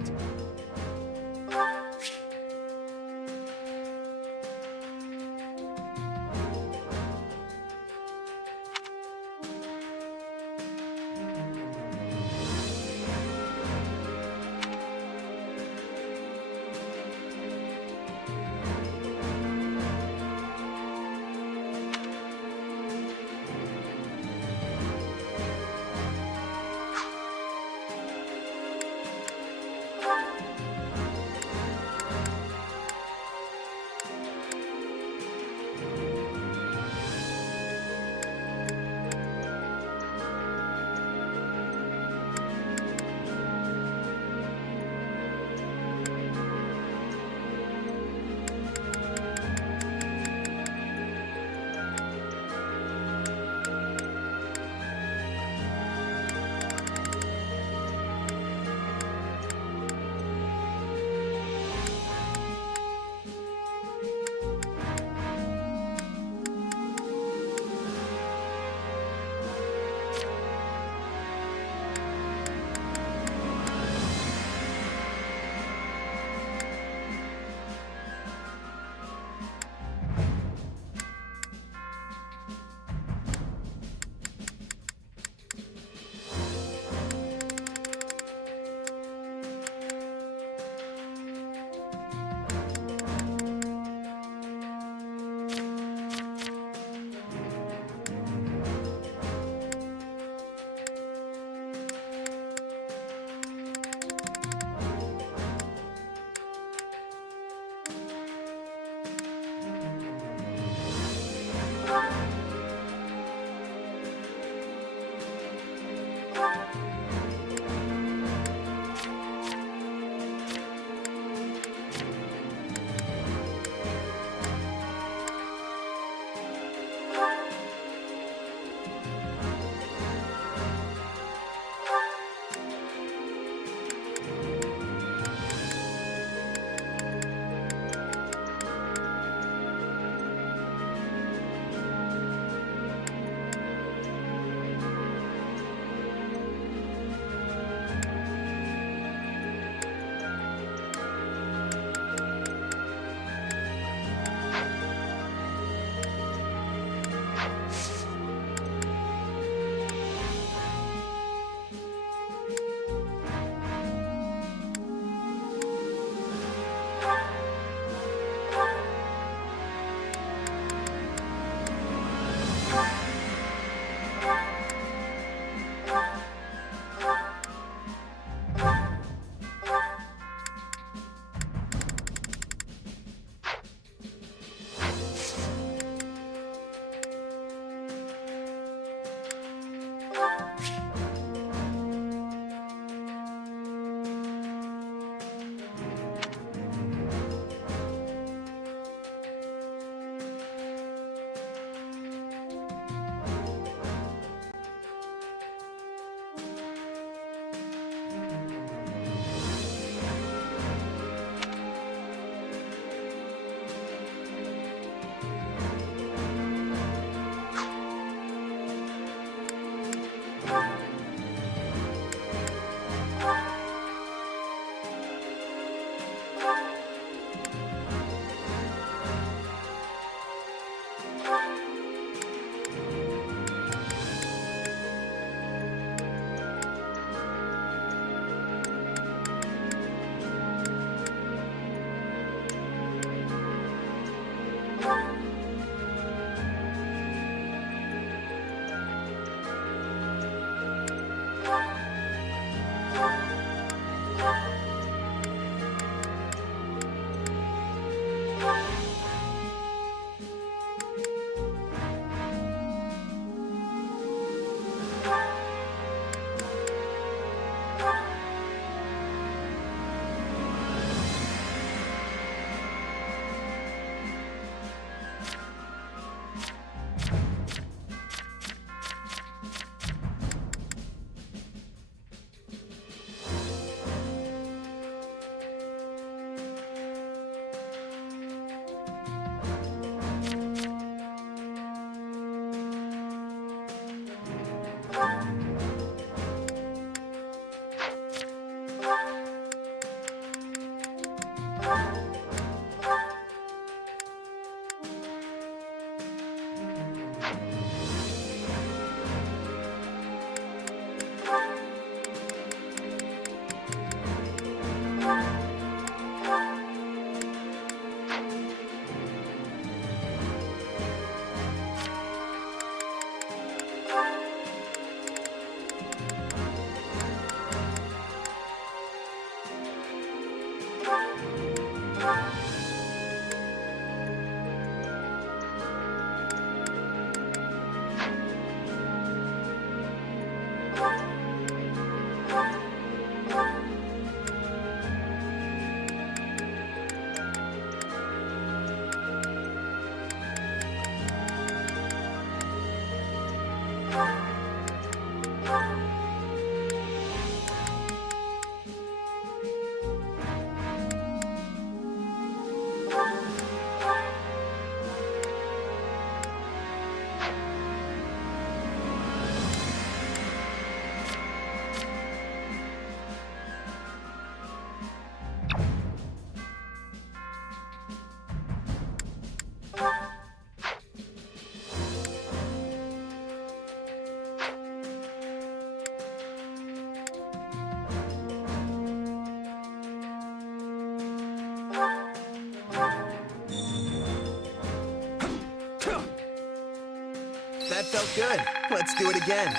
That felt good. Let's do it again.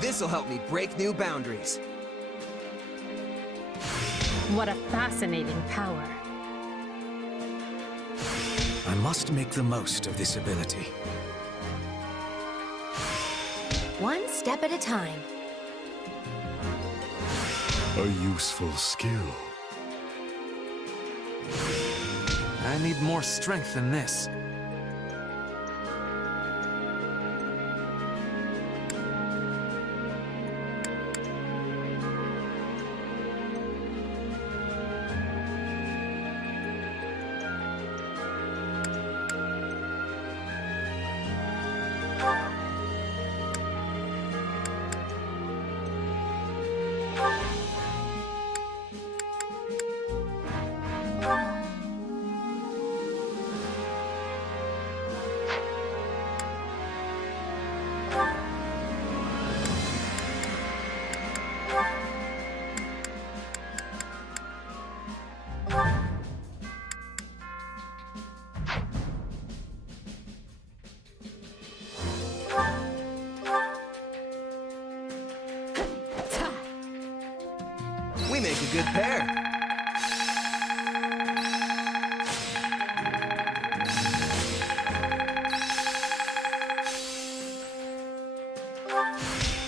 This'll help me break new boundaries. What a fascinating power. I must make the most of this ability. One step at a time. A useful skill. I need more strength than this. We make a good pair.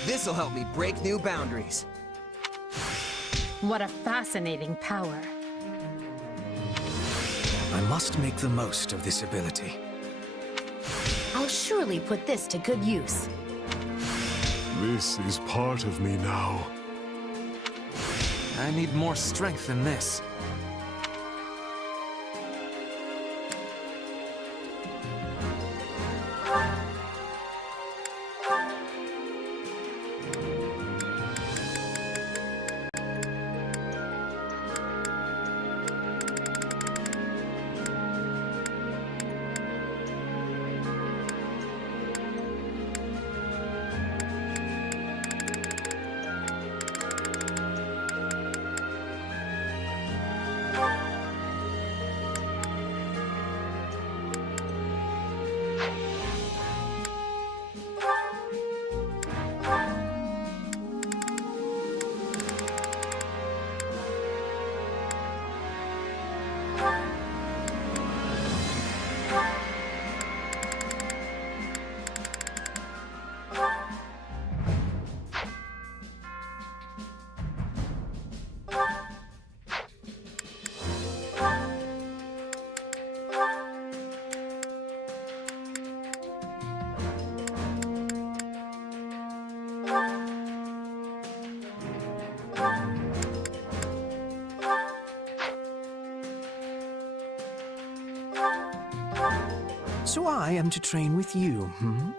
This'll help me break new boundaries. What a fascinating power. I must make the most of this ability. I'll surely put this to good use. This is part of me now. I need more strength than this. So I am to train with you, hmm?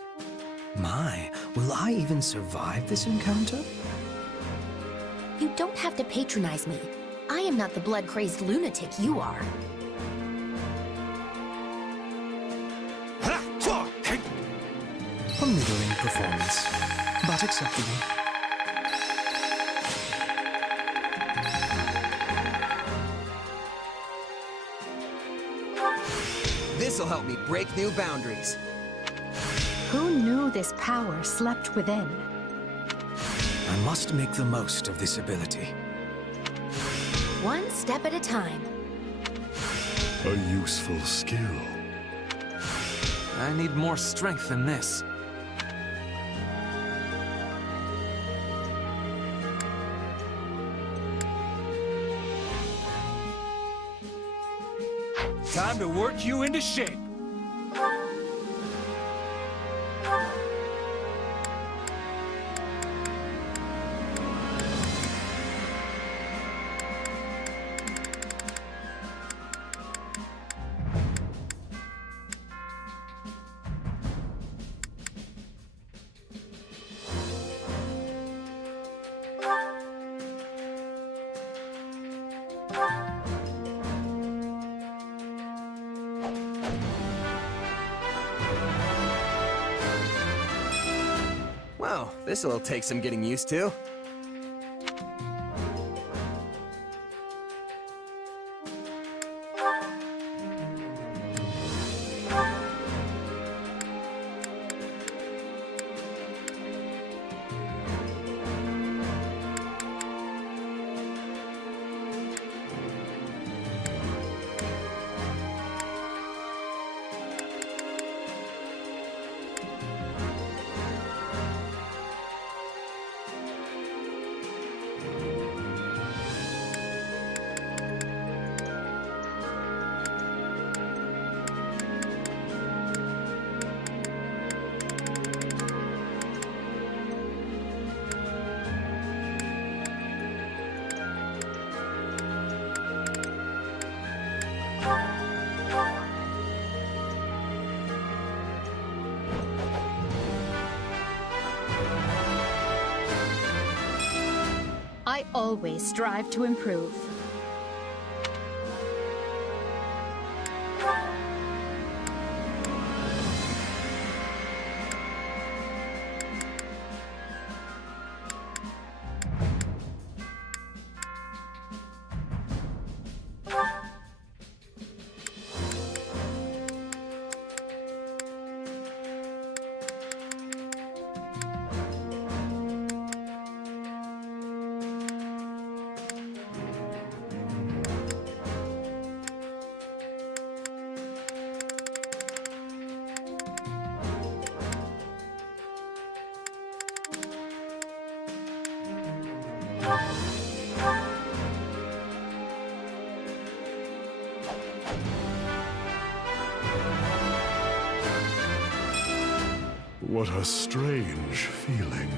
My, will I even survive this encounter? You don't have to patronize me. I am not the blood-crazed lunatic you are. A middling performance, but acceptable. This'll help me break new boundaries. Who knew this power slept within? I must make the most of this ability. One step at a time. A useful skill. I need more strength than this. Time to work you into shape. Well, this'll take some getting used to. I always strive to improve. What a strange feeling.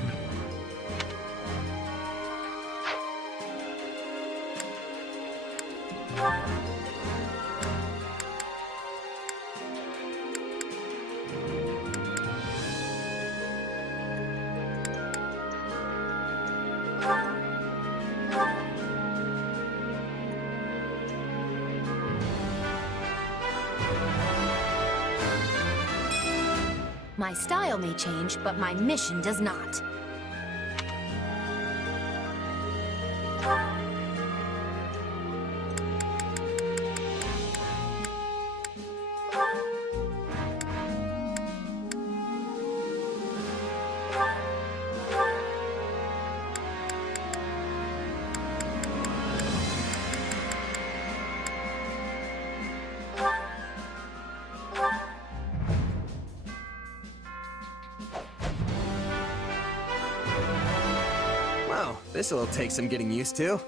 My style may change, but my mission does not. Well, this'll take some getting used to.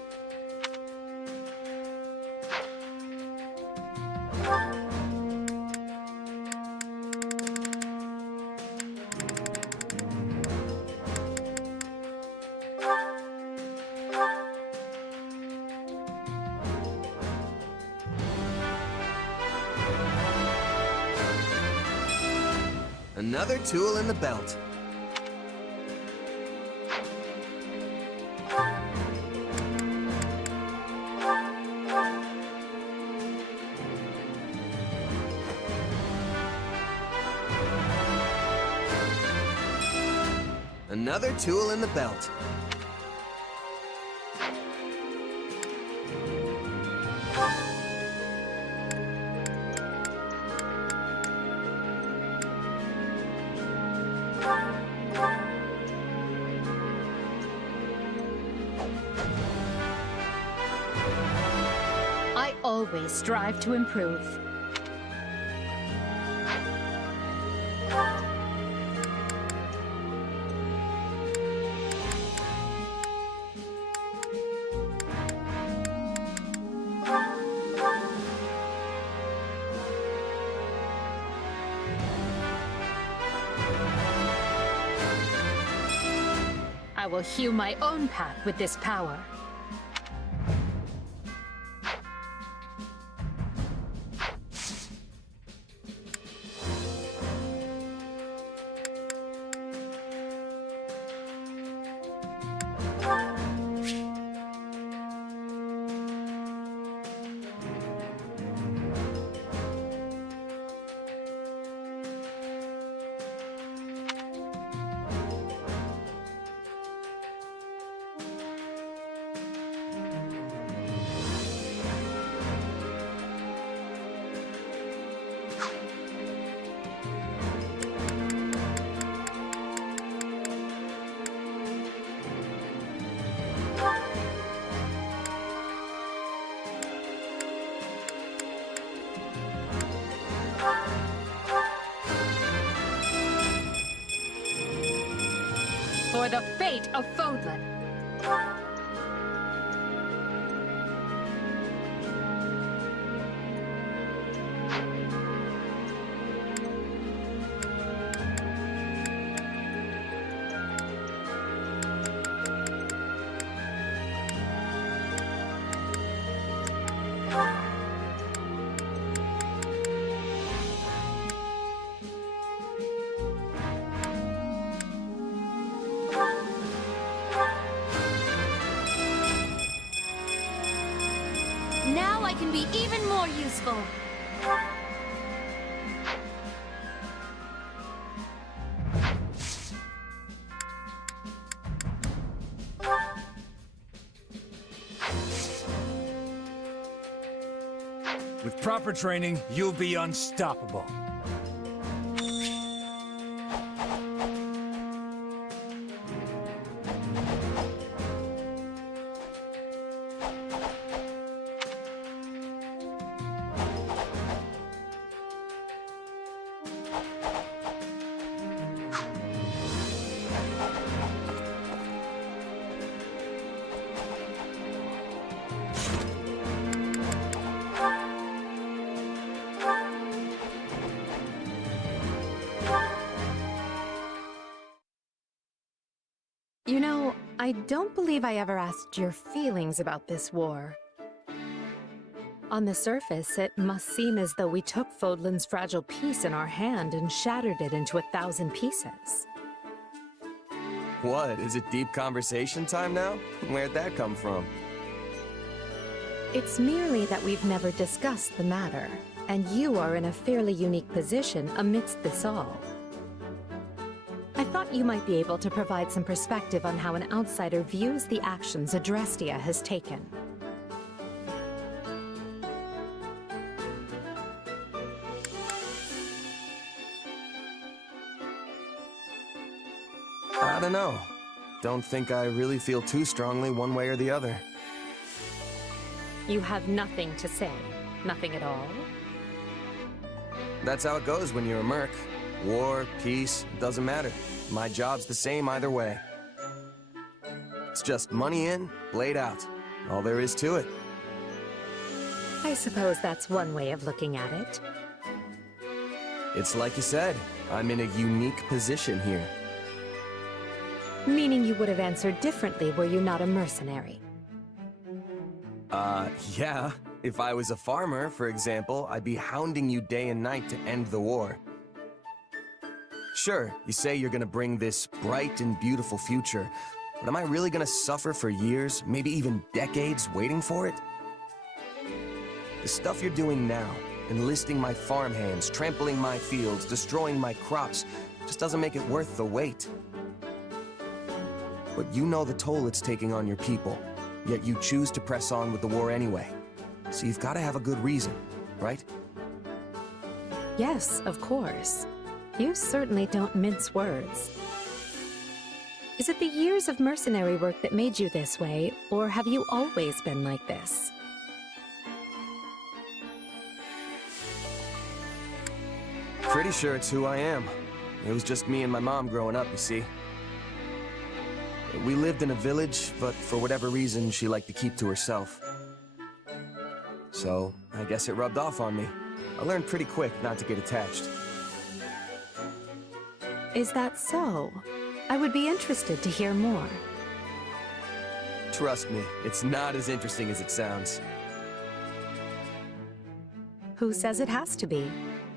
Another tool in the belt. Another tool in the belt. always strive to improve. I will hew my own path with this power. For the fate of Fodlan. Now I can be even more useful. With proper training, you'll be unstoppable. You know, I don't believe I ever asked your feelings about this war. On the surface, it must seem as though we took Fodlan's fragile piece in our hand and shattered it into 1,000 pieces. What, is it deep conversation time now? Where'd that come from? It's merely that we've never discussed the matter, and you are in a fairly unique position amidst this all. I thought you might be able to provide some perspective on how an outsider views the actions Adrestia has taken. I don't know. Don't think I really feel too strongly one way or the other. You have nothing to say? Nothing at all? That's how it goes when you're a merc. War, peace, doesn't matter. My job's the same either way. It's just money in, blade out. All there is to it. I suppose that's one way of looking at it. It's like you said, I'm in a unique position here. Meaning you would have answered differently were you not a mercenary. Yeah. If I was a farmer, for example, I'd be hounding you day and night to end the war. Sure, you say you're gonna bring this bright and beautiful future, but am I really gonna suffer for years, maybe even decades, waiting for it? The stuff you're doing now, enlisting my farmhands, trampling my fields, destroying my crops, just doesn't make it worth the wait. But you know the toll it's taking on your people, yet you choose to press on with the war anyway. So you've gotta have a good reason, right? Yes, of course. You certainly don't mince words. Is it the years of mercenary work that made you this way, or have you always been like this? Pretty sure it's who I am. It was just me and my mom growing up, you see. We lived in a village, but for whatever reason, she liked to keep to herself. So, I guess it rubbed off on me. I learned pretty quick not to get attached. Is that so? I would be interested to hear more. Trust me, it's not as interesting as it sounds. Who says it has to be?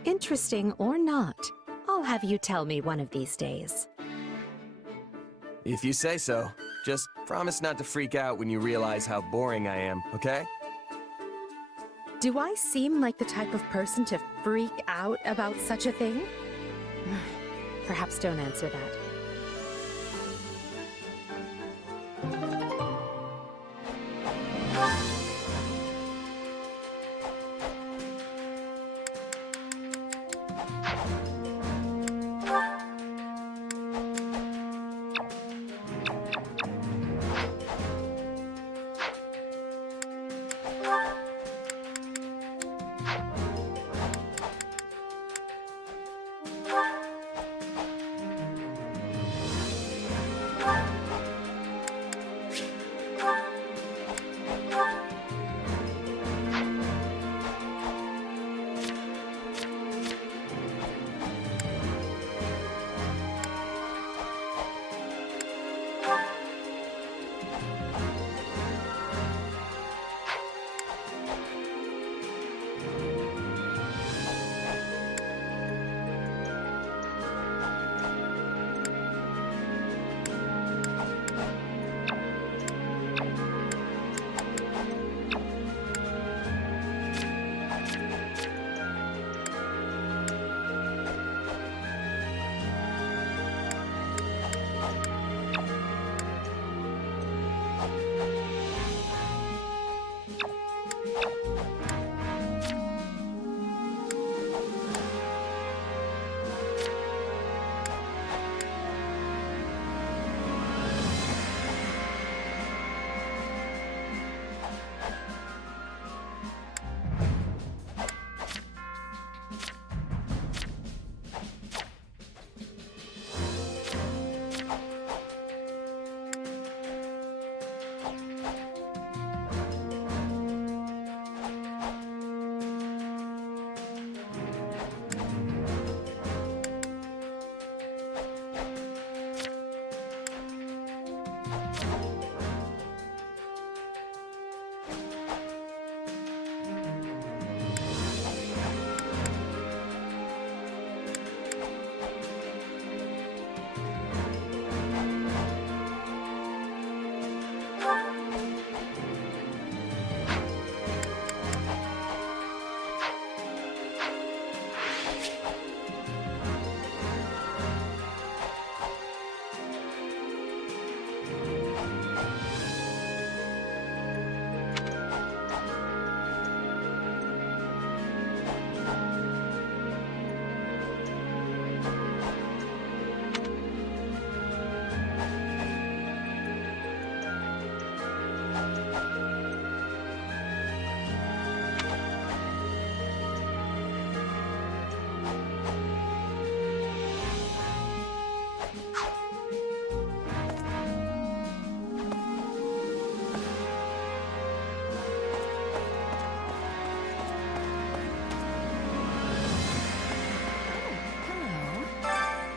Interesting or not, I'll have you tell me one of these days. If you say so. Just promise not to freak out when you realize how boring I am, okay? Do I seem like the type of person to freak out about such a thing? Perhaps don't answer that.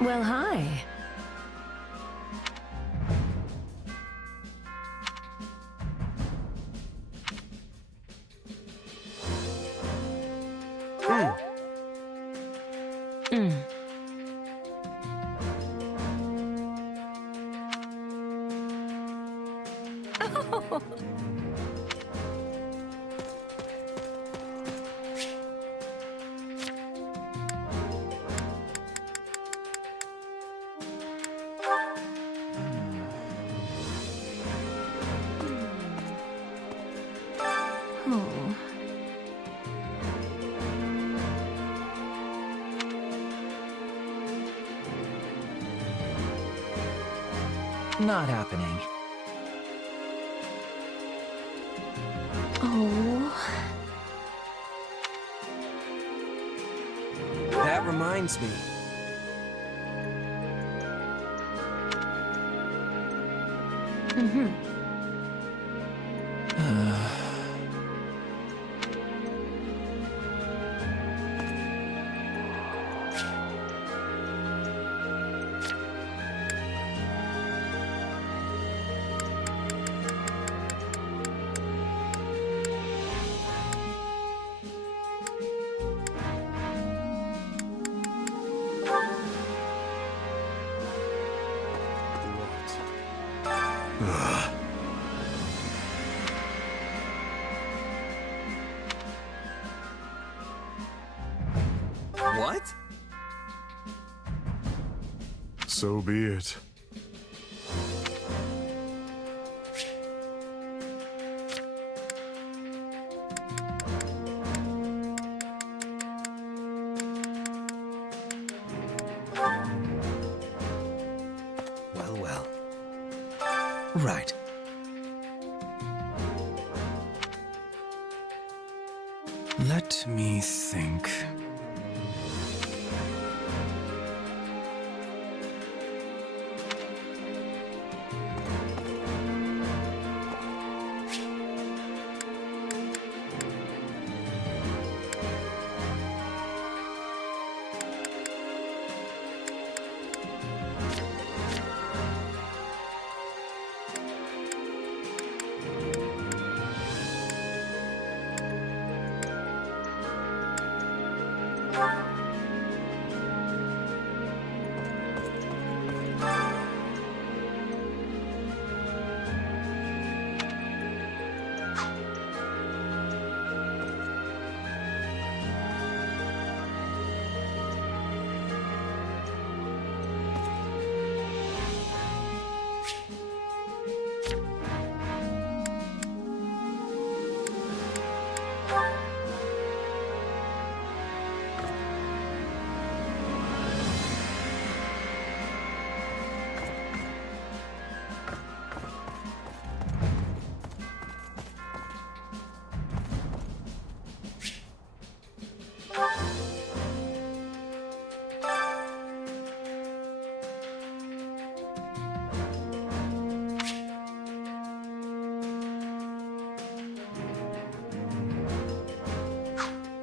Well, hi. Not happening. Oh. That reminds reminds me. What? So be it. Well, well. Right. Let me think.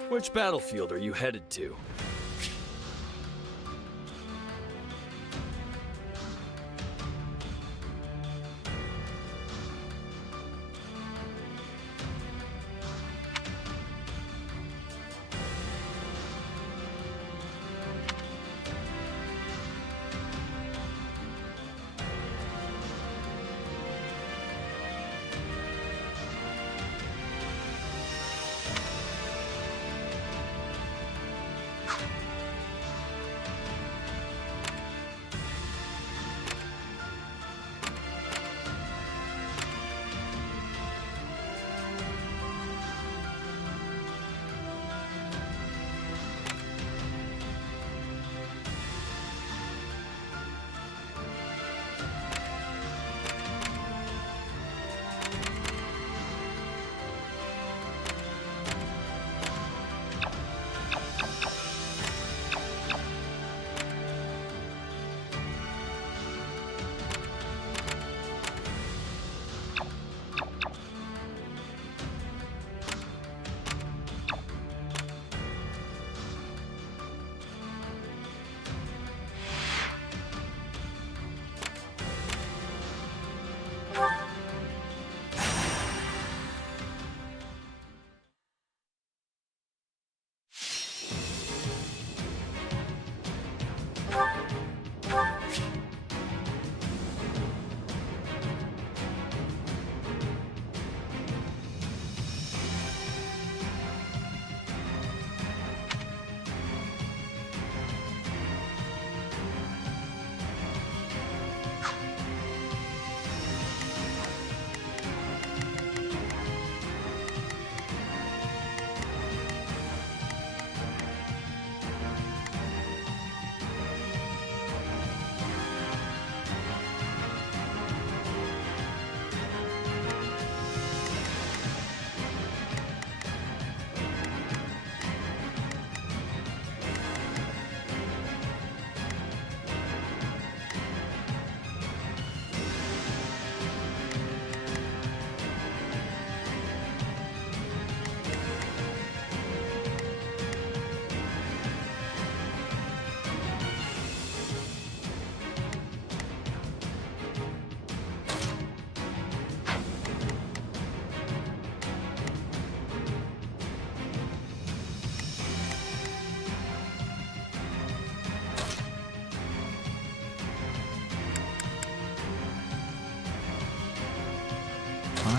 Which battlefield are you headed to?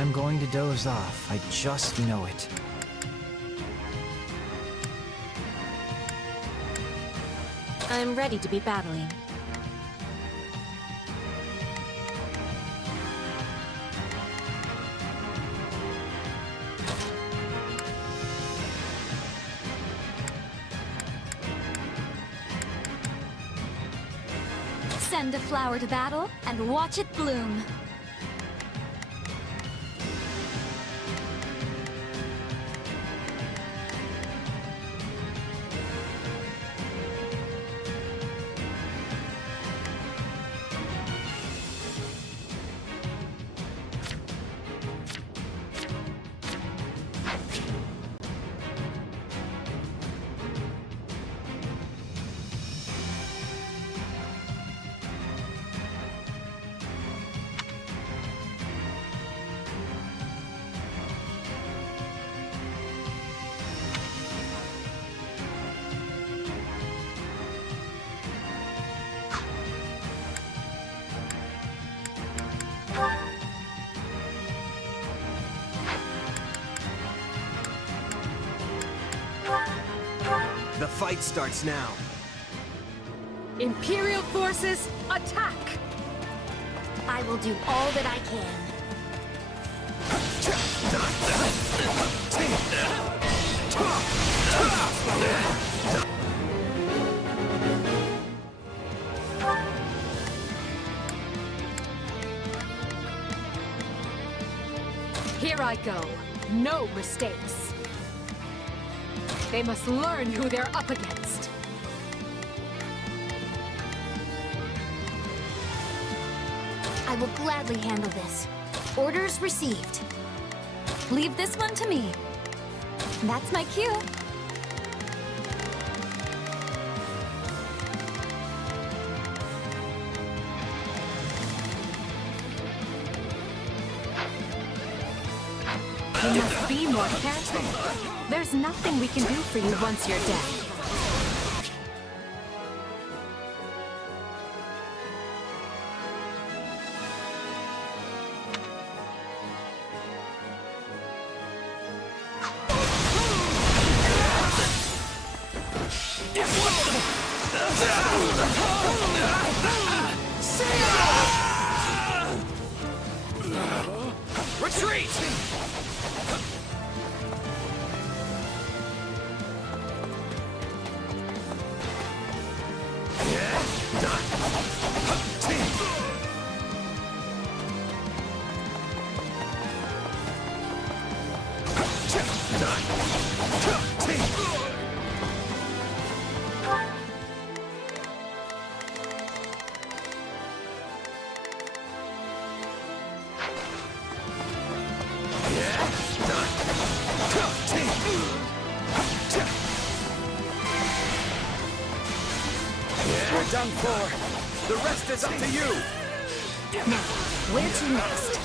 I'm going to doze off. I just know it. I'm ready to be battling. Send a flower to battle and watch it bloom. The fight starts now. Imperial forces, attack! I will do all that I can. Here I go. No mistakes. They must learn who they're up against. I will gladly handle this. Orders received. Leave this one to me. That's my cue. You must be more careful. There's nothing we can do for you once you're dead. Retreat! We're done for. The rest is up to you. Now, where to next?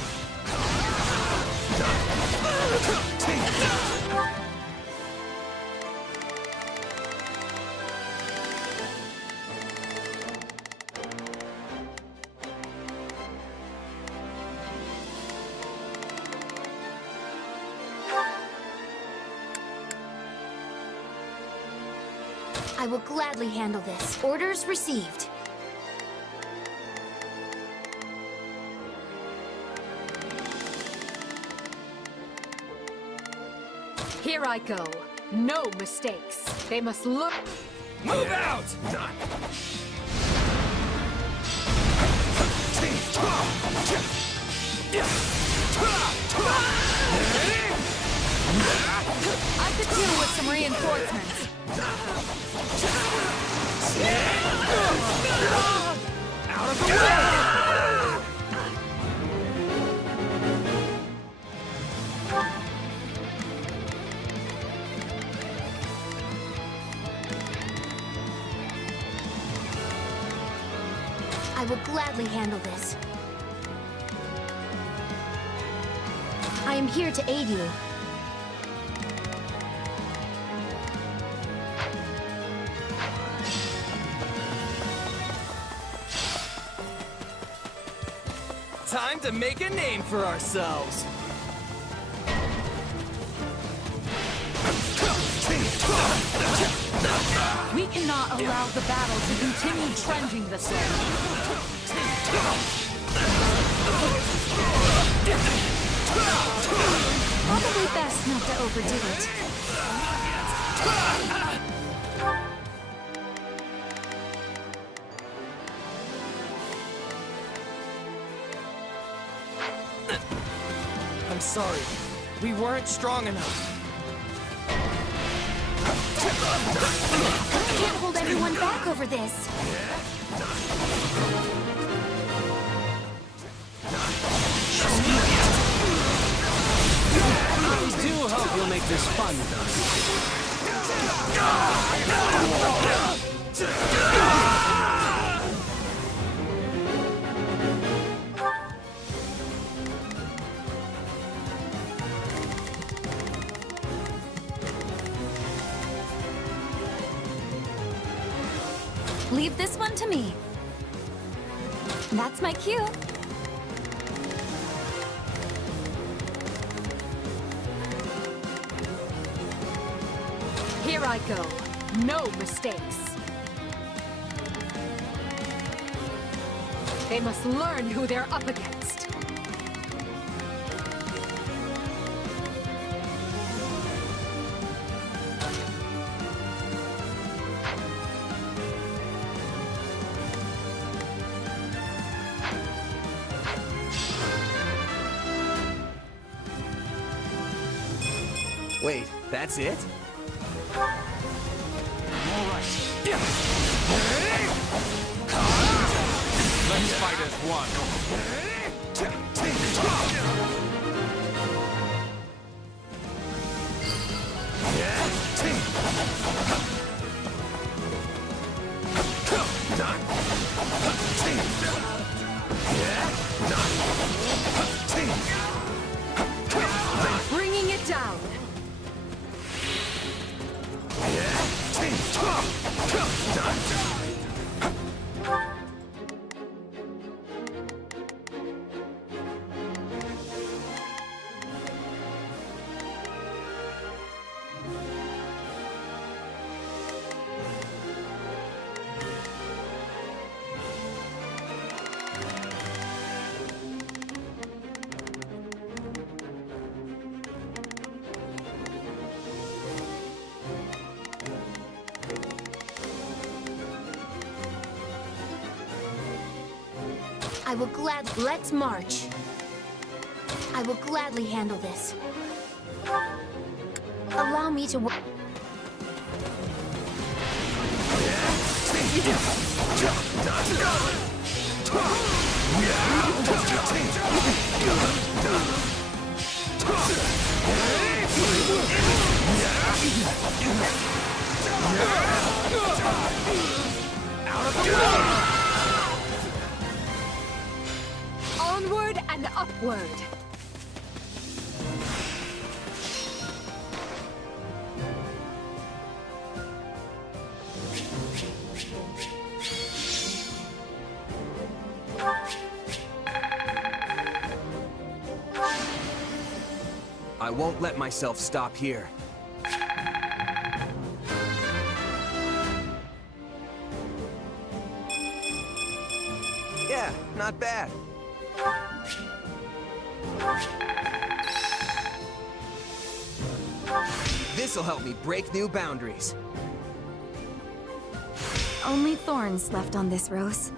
I will gladly handle this. Orders received. Here I go. No mistakes. They must look. Move out! I could do with some reinforcements. Out of the way! I will gladly handle this. I am here to aid you. Time to make a name for ourselves. We cannot allow the battle to continue trending this way. Probably best not to overdo it. I'm sorry. We weren't strong enough. I can't hold everyone back over this. I do hope you'll make this fun, Leave this one to me. That's my cue. Here I go. No mistakes. They must learn who they're up against. Wait, that's it? Let's fight as one. Bringing it down. I will Let's march. I will gladly handle this. Allow me to work. Out of the way! Onward and upward. I won't let myself stop here. Yeah, not bad. This'll help me break new boundaries. Only thorns left on this rose.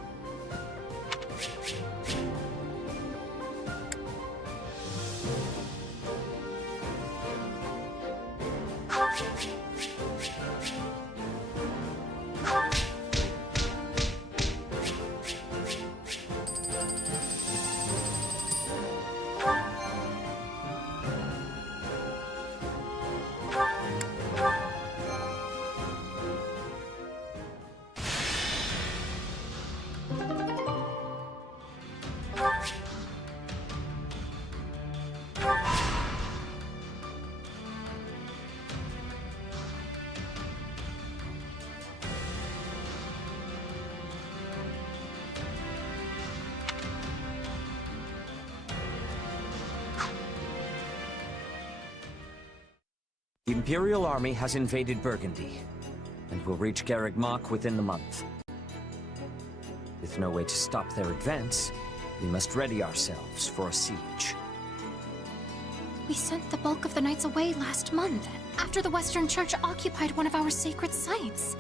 Imperial army has invaded Burgundy, and will reach Garreg Mach within the month. With no way to stop their advance, we must ready ourselves for a siege. We sent the bulk of the knights away last month, after the Western Church occupied one of our sacred sites.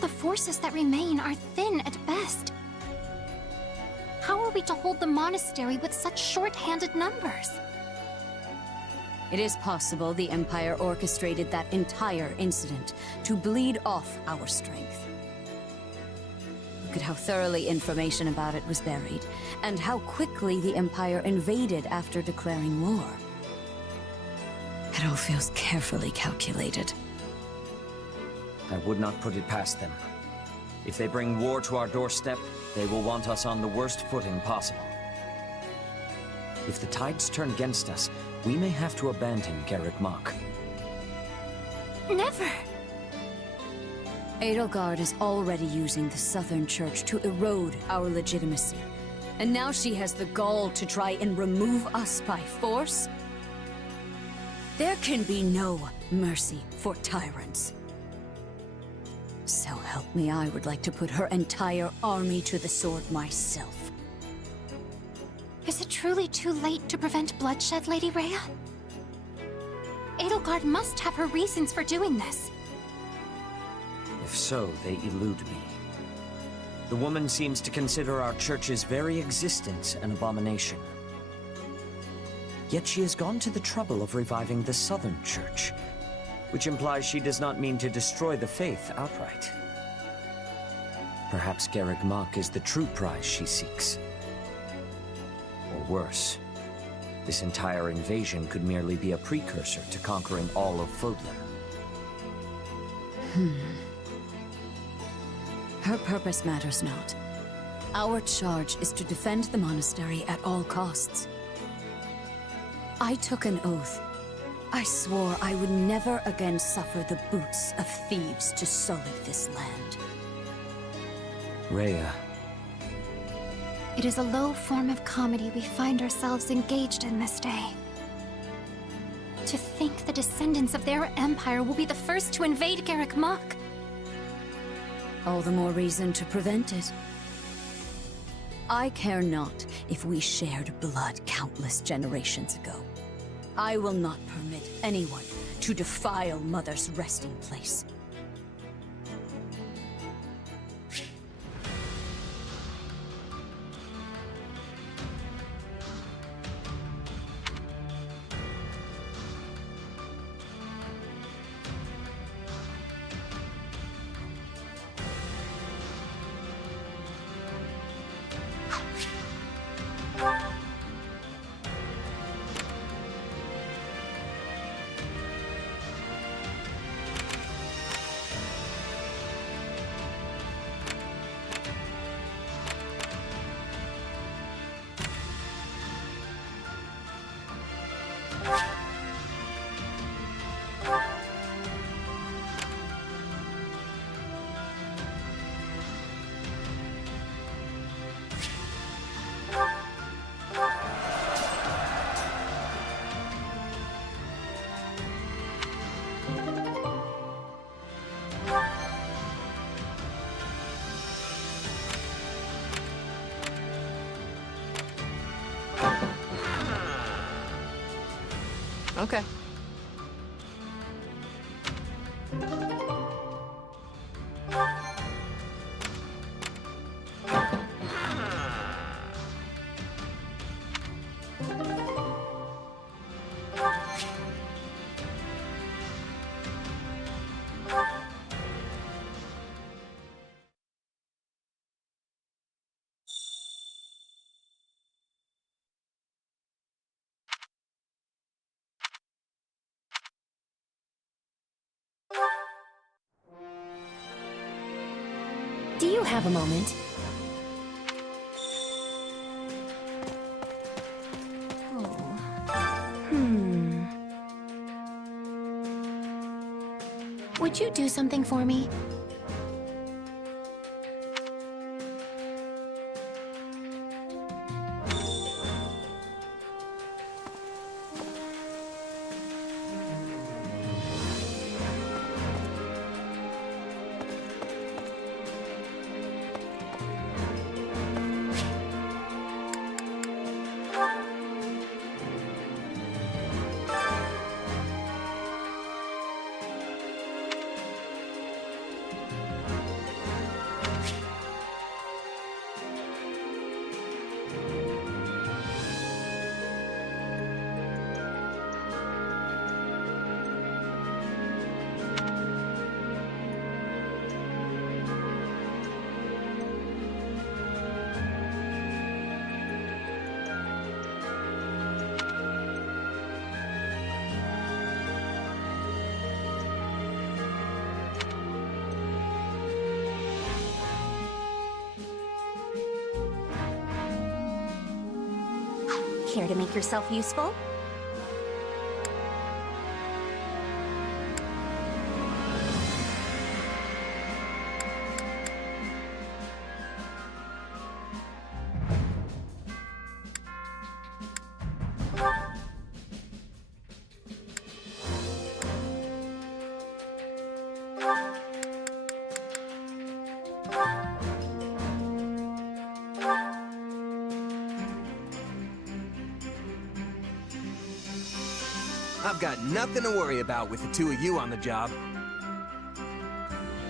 The forces that remain are thin at best. How are we to hold the monastery with such short-handed numbers? It is possible the Empire orchestrated that entire incident to bleed off our strength. Look at how thoroughly information about it was buried, and how quickly the Empire invaded after declaring war. It all feels carefully calculated. I would not put it past them. If they bring war to our doorstep, they will want us on the worst footing possible. If the tides turn against us, we may have to abandon Garreg Mach. Never! Edelgard is already using the Southern Church to erode our legitimacy. And now she has the gall to try and remove us by force? There can be no mercy for tyrants. So help me, I would like to put her entire army to the sword myself. Is it truly too late to prevent bloodshed, Lady Rhea? Edelgard must have her reasons for doing this. If so, they elude me. The woman seems to consider our church's very existence an abomination. Yet she has gone to the trouble of reviving the Southern Church, which implies she does not mean to destroy the faith outright. Perhaps Garreg Mach is the true prize she seeks. Or worse, this entire invasion could merely be a precursor to conquering all of Fodlan. Her purpose matters not. Our charge is to defend the monastery at all costs. I took an oath. I swore I would never again suffer the boots of thieves to sully this land. Rhea. It is a low form of comedy we find ourselves engaged in this day. To think the descendants of their empire will be the first to invade Garreg Mach. All the more reason to prevent it. I care not if we shared blood countless generations ago. I will not permit anyone to defile Mother's resting place. Okay. Do you have a moment? Would you do something for me? Care to make yourself useful? I've got nothing to worry about with the two of you on the job.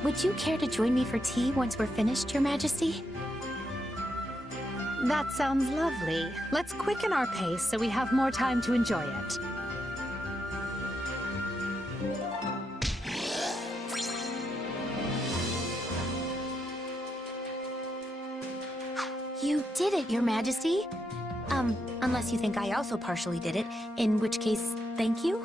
Would you care to join me for tea once we're finished, Your Majesty? That sounds lovely. Let's quicken our pace so we have more time to enjoy it. You did it, Your Majesty. Unless you think I also partially did it, in which case, thank you.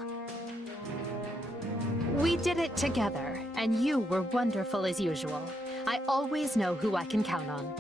We did it together, and you were wonderful as usual. I always know who I can count on.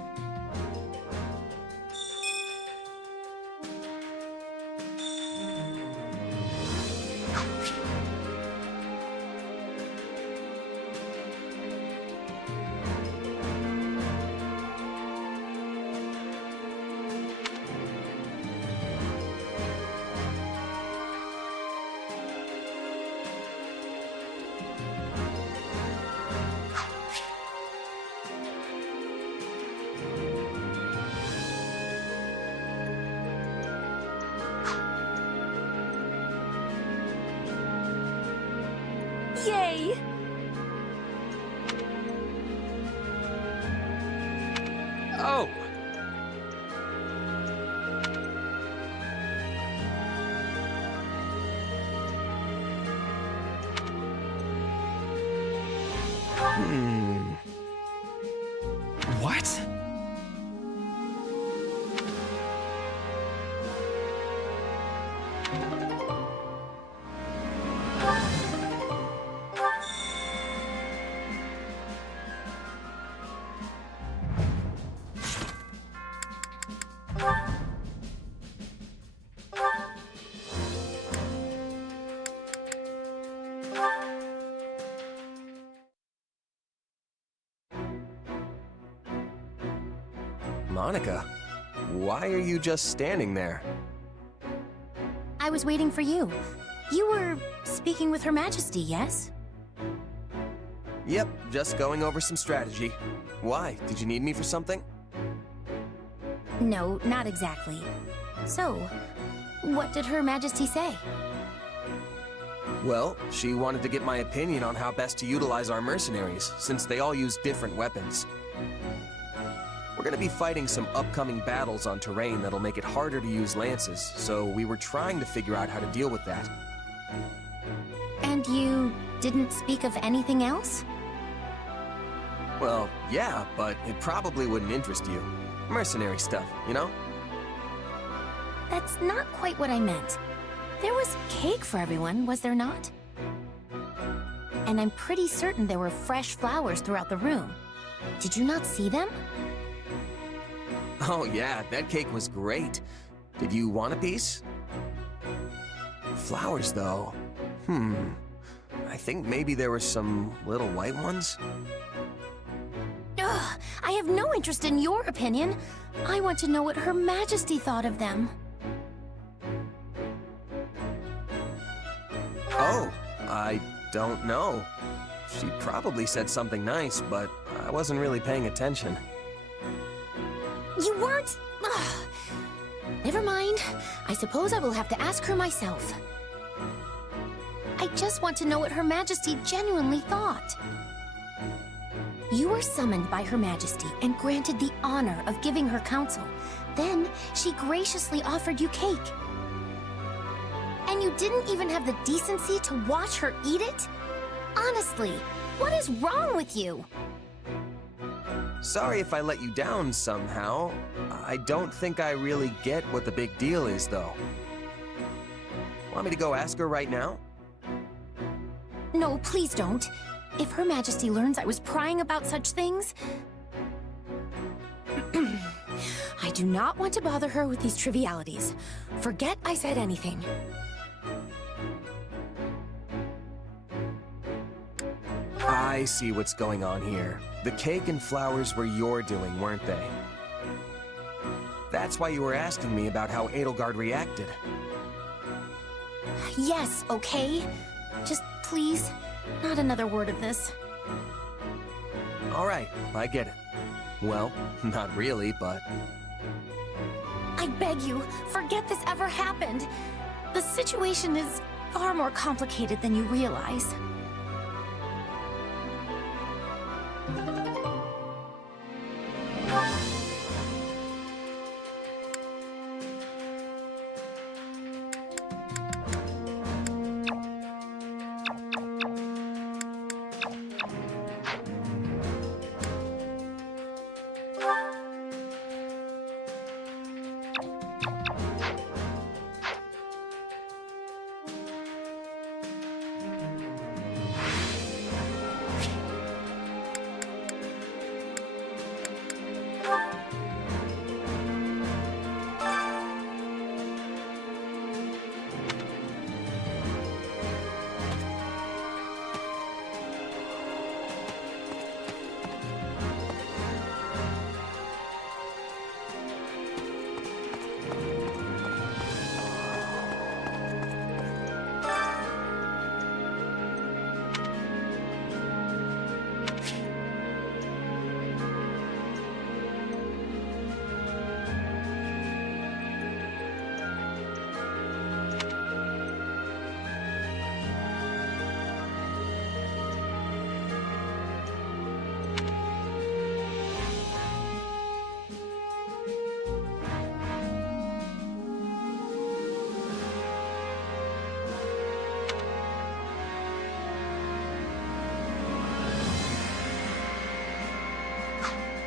Yay! Oh! What? Monica, why are you just standing there? I was waiting for you. You were speaking with Her Majesty, yes? Yep, just going over some strategy. Why? Did you need me for something? No, not exactly. So, what did Her Majesty say? Well, she wanted to get my opinion on how best to utilize our mercenaries, since they all use different weapons. We're gonna be fighting some upcoming battles on terrain that'll make it harder to use lances, so we were trying to figure out how to deal with that. And you didn't speak of anything else? Well, yeah, but it probably wouldn't interest you. Mercenary stuff, you know? That's not quite what I meant. There was cake for everyone, was there not? And I'm pretty certain there were fresh flowers throughout the room. Did you not see them? Oh yeah, that cake was great. Did you want a piece? Flowers, though. I think maybe there were some little white ones. Ugh, I have no interest in your opinion. I want to know what Her Majesty thought of them. Oh, I don't know. She probably said something nice, but I wasn't really paying attention. You weren't? Ugh. Never mind. I suppose I will have to ask her myself. I just want to know what Her Majesty genuinely thought. You were summoned by Her Majesty and granted the honor of giving her counsel. Then, she graciously offered you cake. And you didn't even have the decency to watch her eat it? Honestly, what is wrong with you? Sorry if I let you down somehow. I don't think I really get what the big deal is, though. Want me to go ask her right now? No, please don't. If Her Majesty learns I was prying about such things... I do not want to bother her with these trivialities. Forget I said anything. I see what's going on here. The cake and flowers were your doing, weren't they? That's why you were asking me about how Edelgard reacted. Yes, okay? Just please, not another word of this. All right, I get it. Well, not really, but... I beg you, forget this ever happened. The situation is far more complicated than you realize.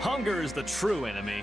Hunger is the true enemy.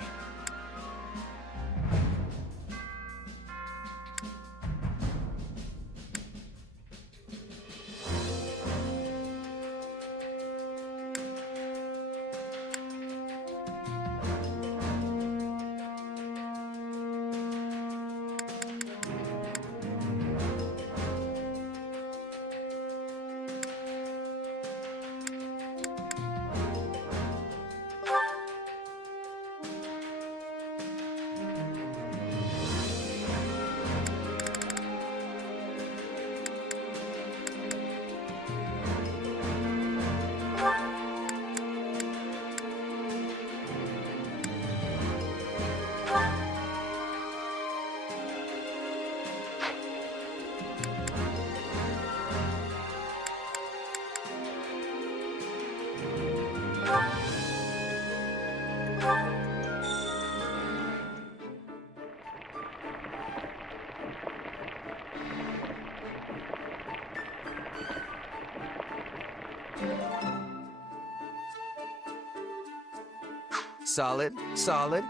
Solid, solid.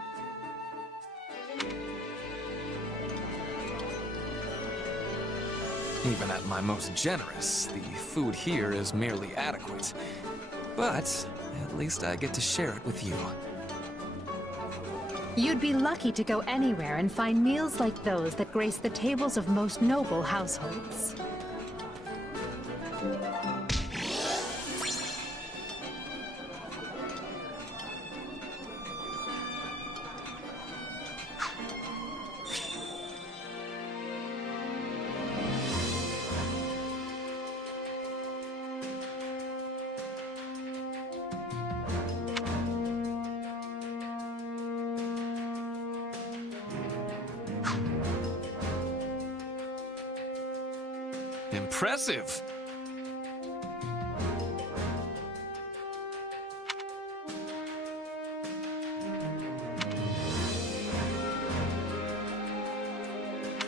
Even at my most generous, the food here is merely adequate. But at least I get to share it with you. You'd be lucky to go anywhere and find meals like those that grace the tables of most noble households. Impressive!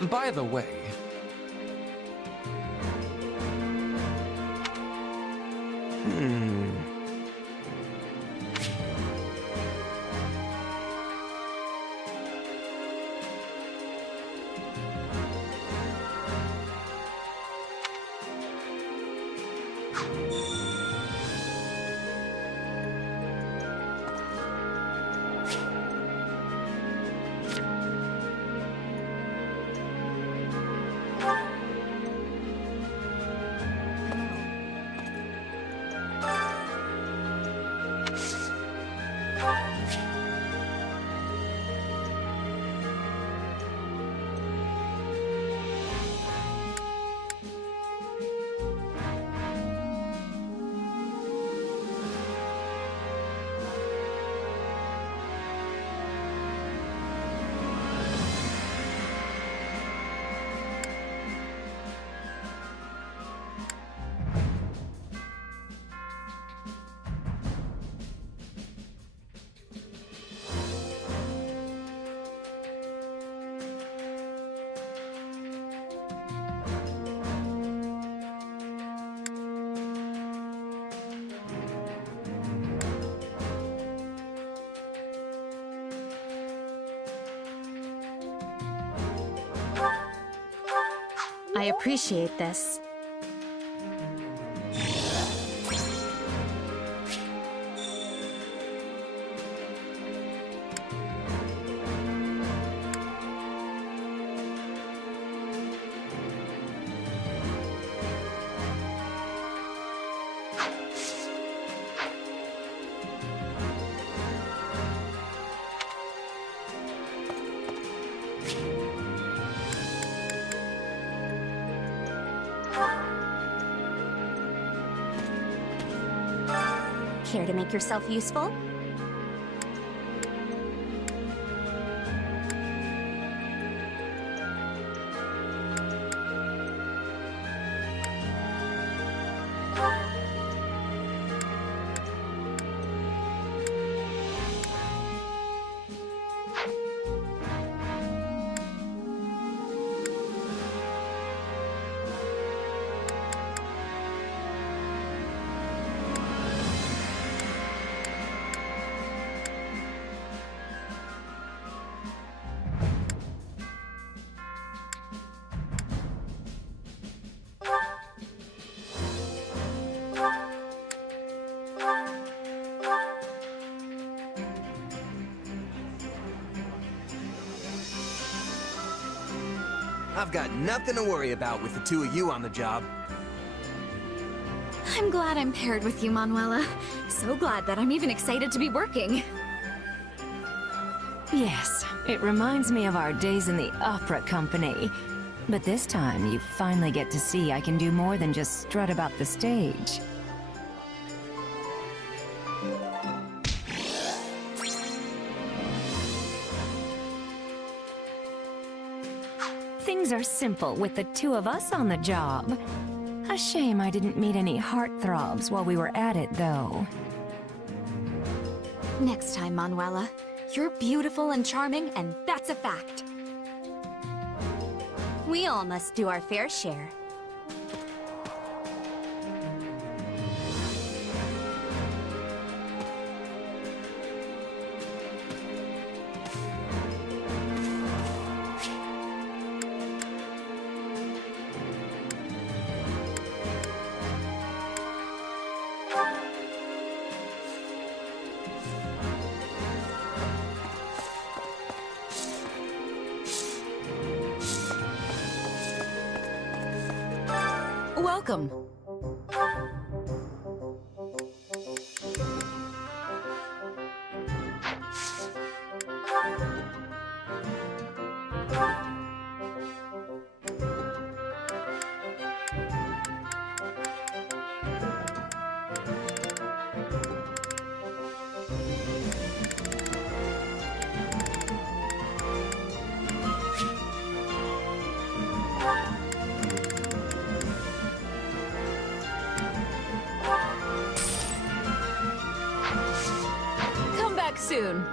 By the way... I appreciate this. Care to make yourself useful? I've got nothing to worry about with the two of you on the job. I'm glad I'm paired with you, Manuela. So glad that I'm even excited to be working. Yes, it reminds me of our days in the opera company. But this time, you finally get to see I can do more than just strut about the stage. Things are simple with the two of us on the job. A shame I didn't meet any heartthrobs while we were at it, though. Next time, Manuela. You're beautiful and charming, and that's a fact. We all must do our fair share. Welcome. Come back soon.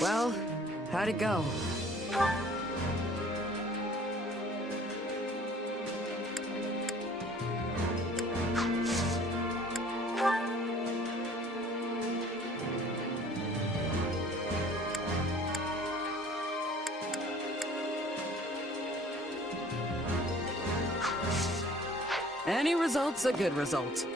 Well, how'd it go? Any result's a good result.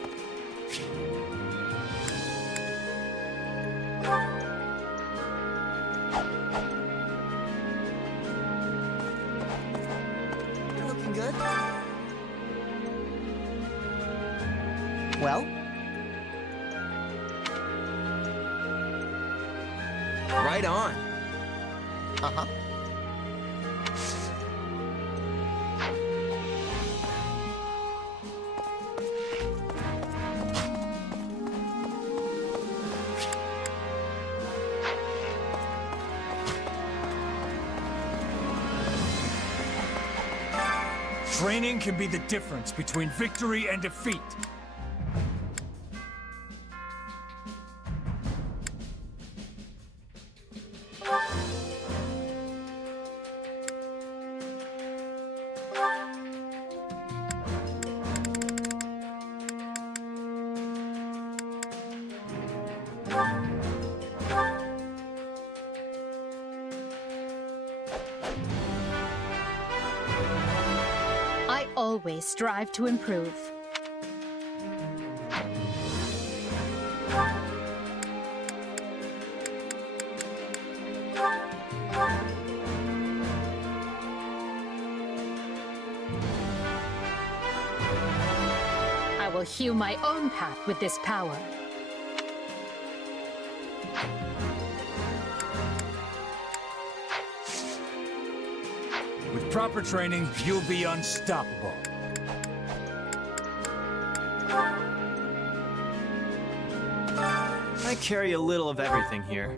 Right on. Uh-huh. Training can be the difference between victory and defeat. I always strive to improve. I will hew my own path with this power. With proper training, you'll be unstoppable. I carry a little of everything here.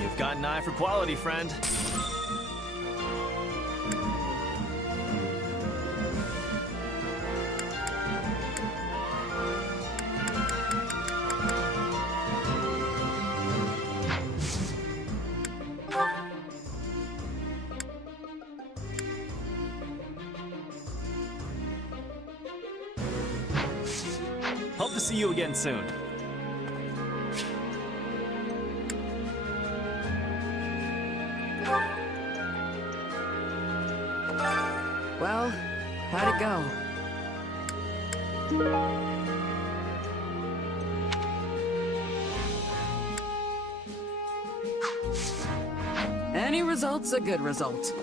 You've got an eye for quality, friend. Hope to see you again soon. Well, how'd it go? Any result's a good result.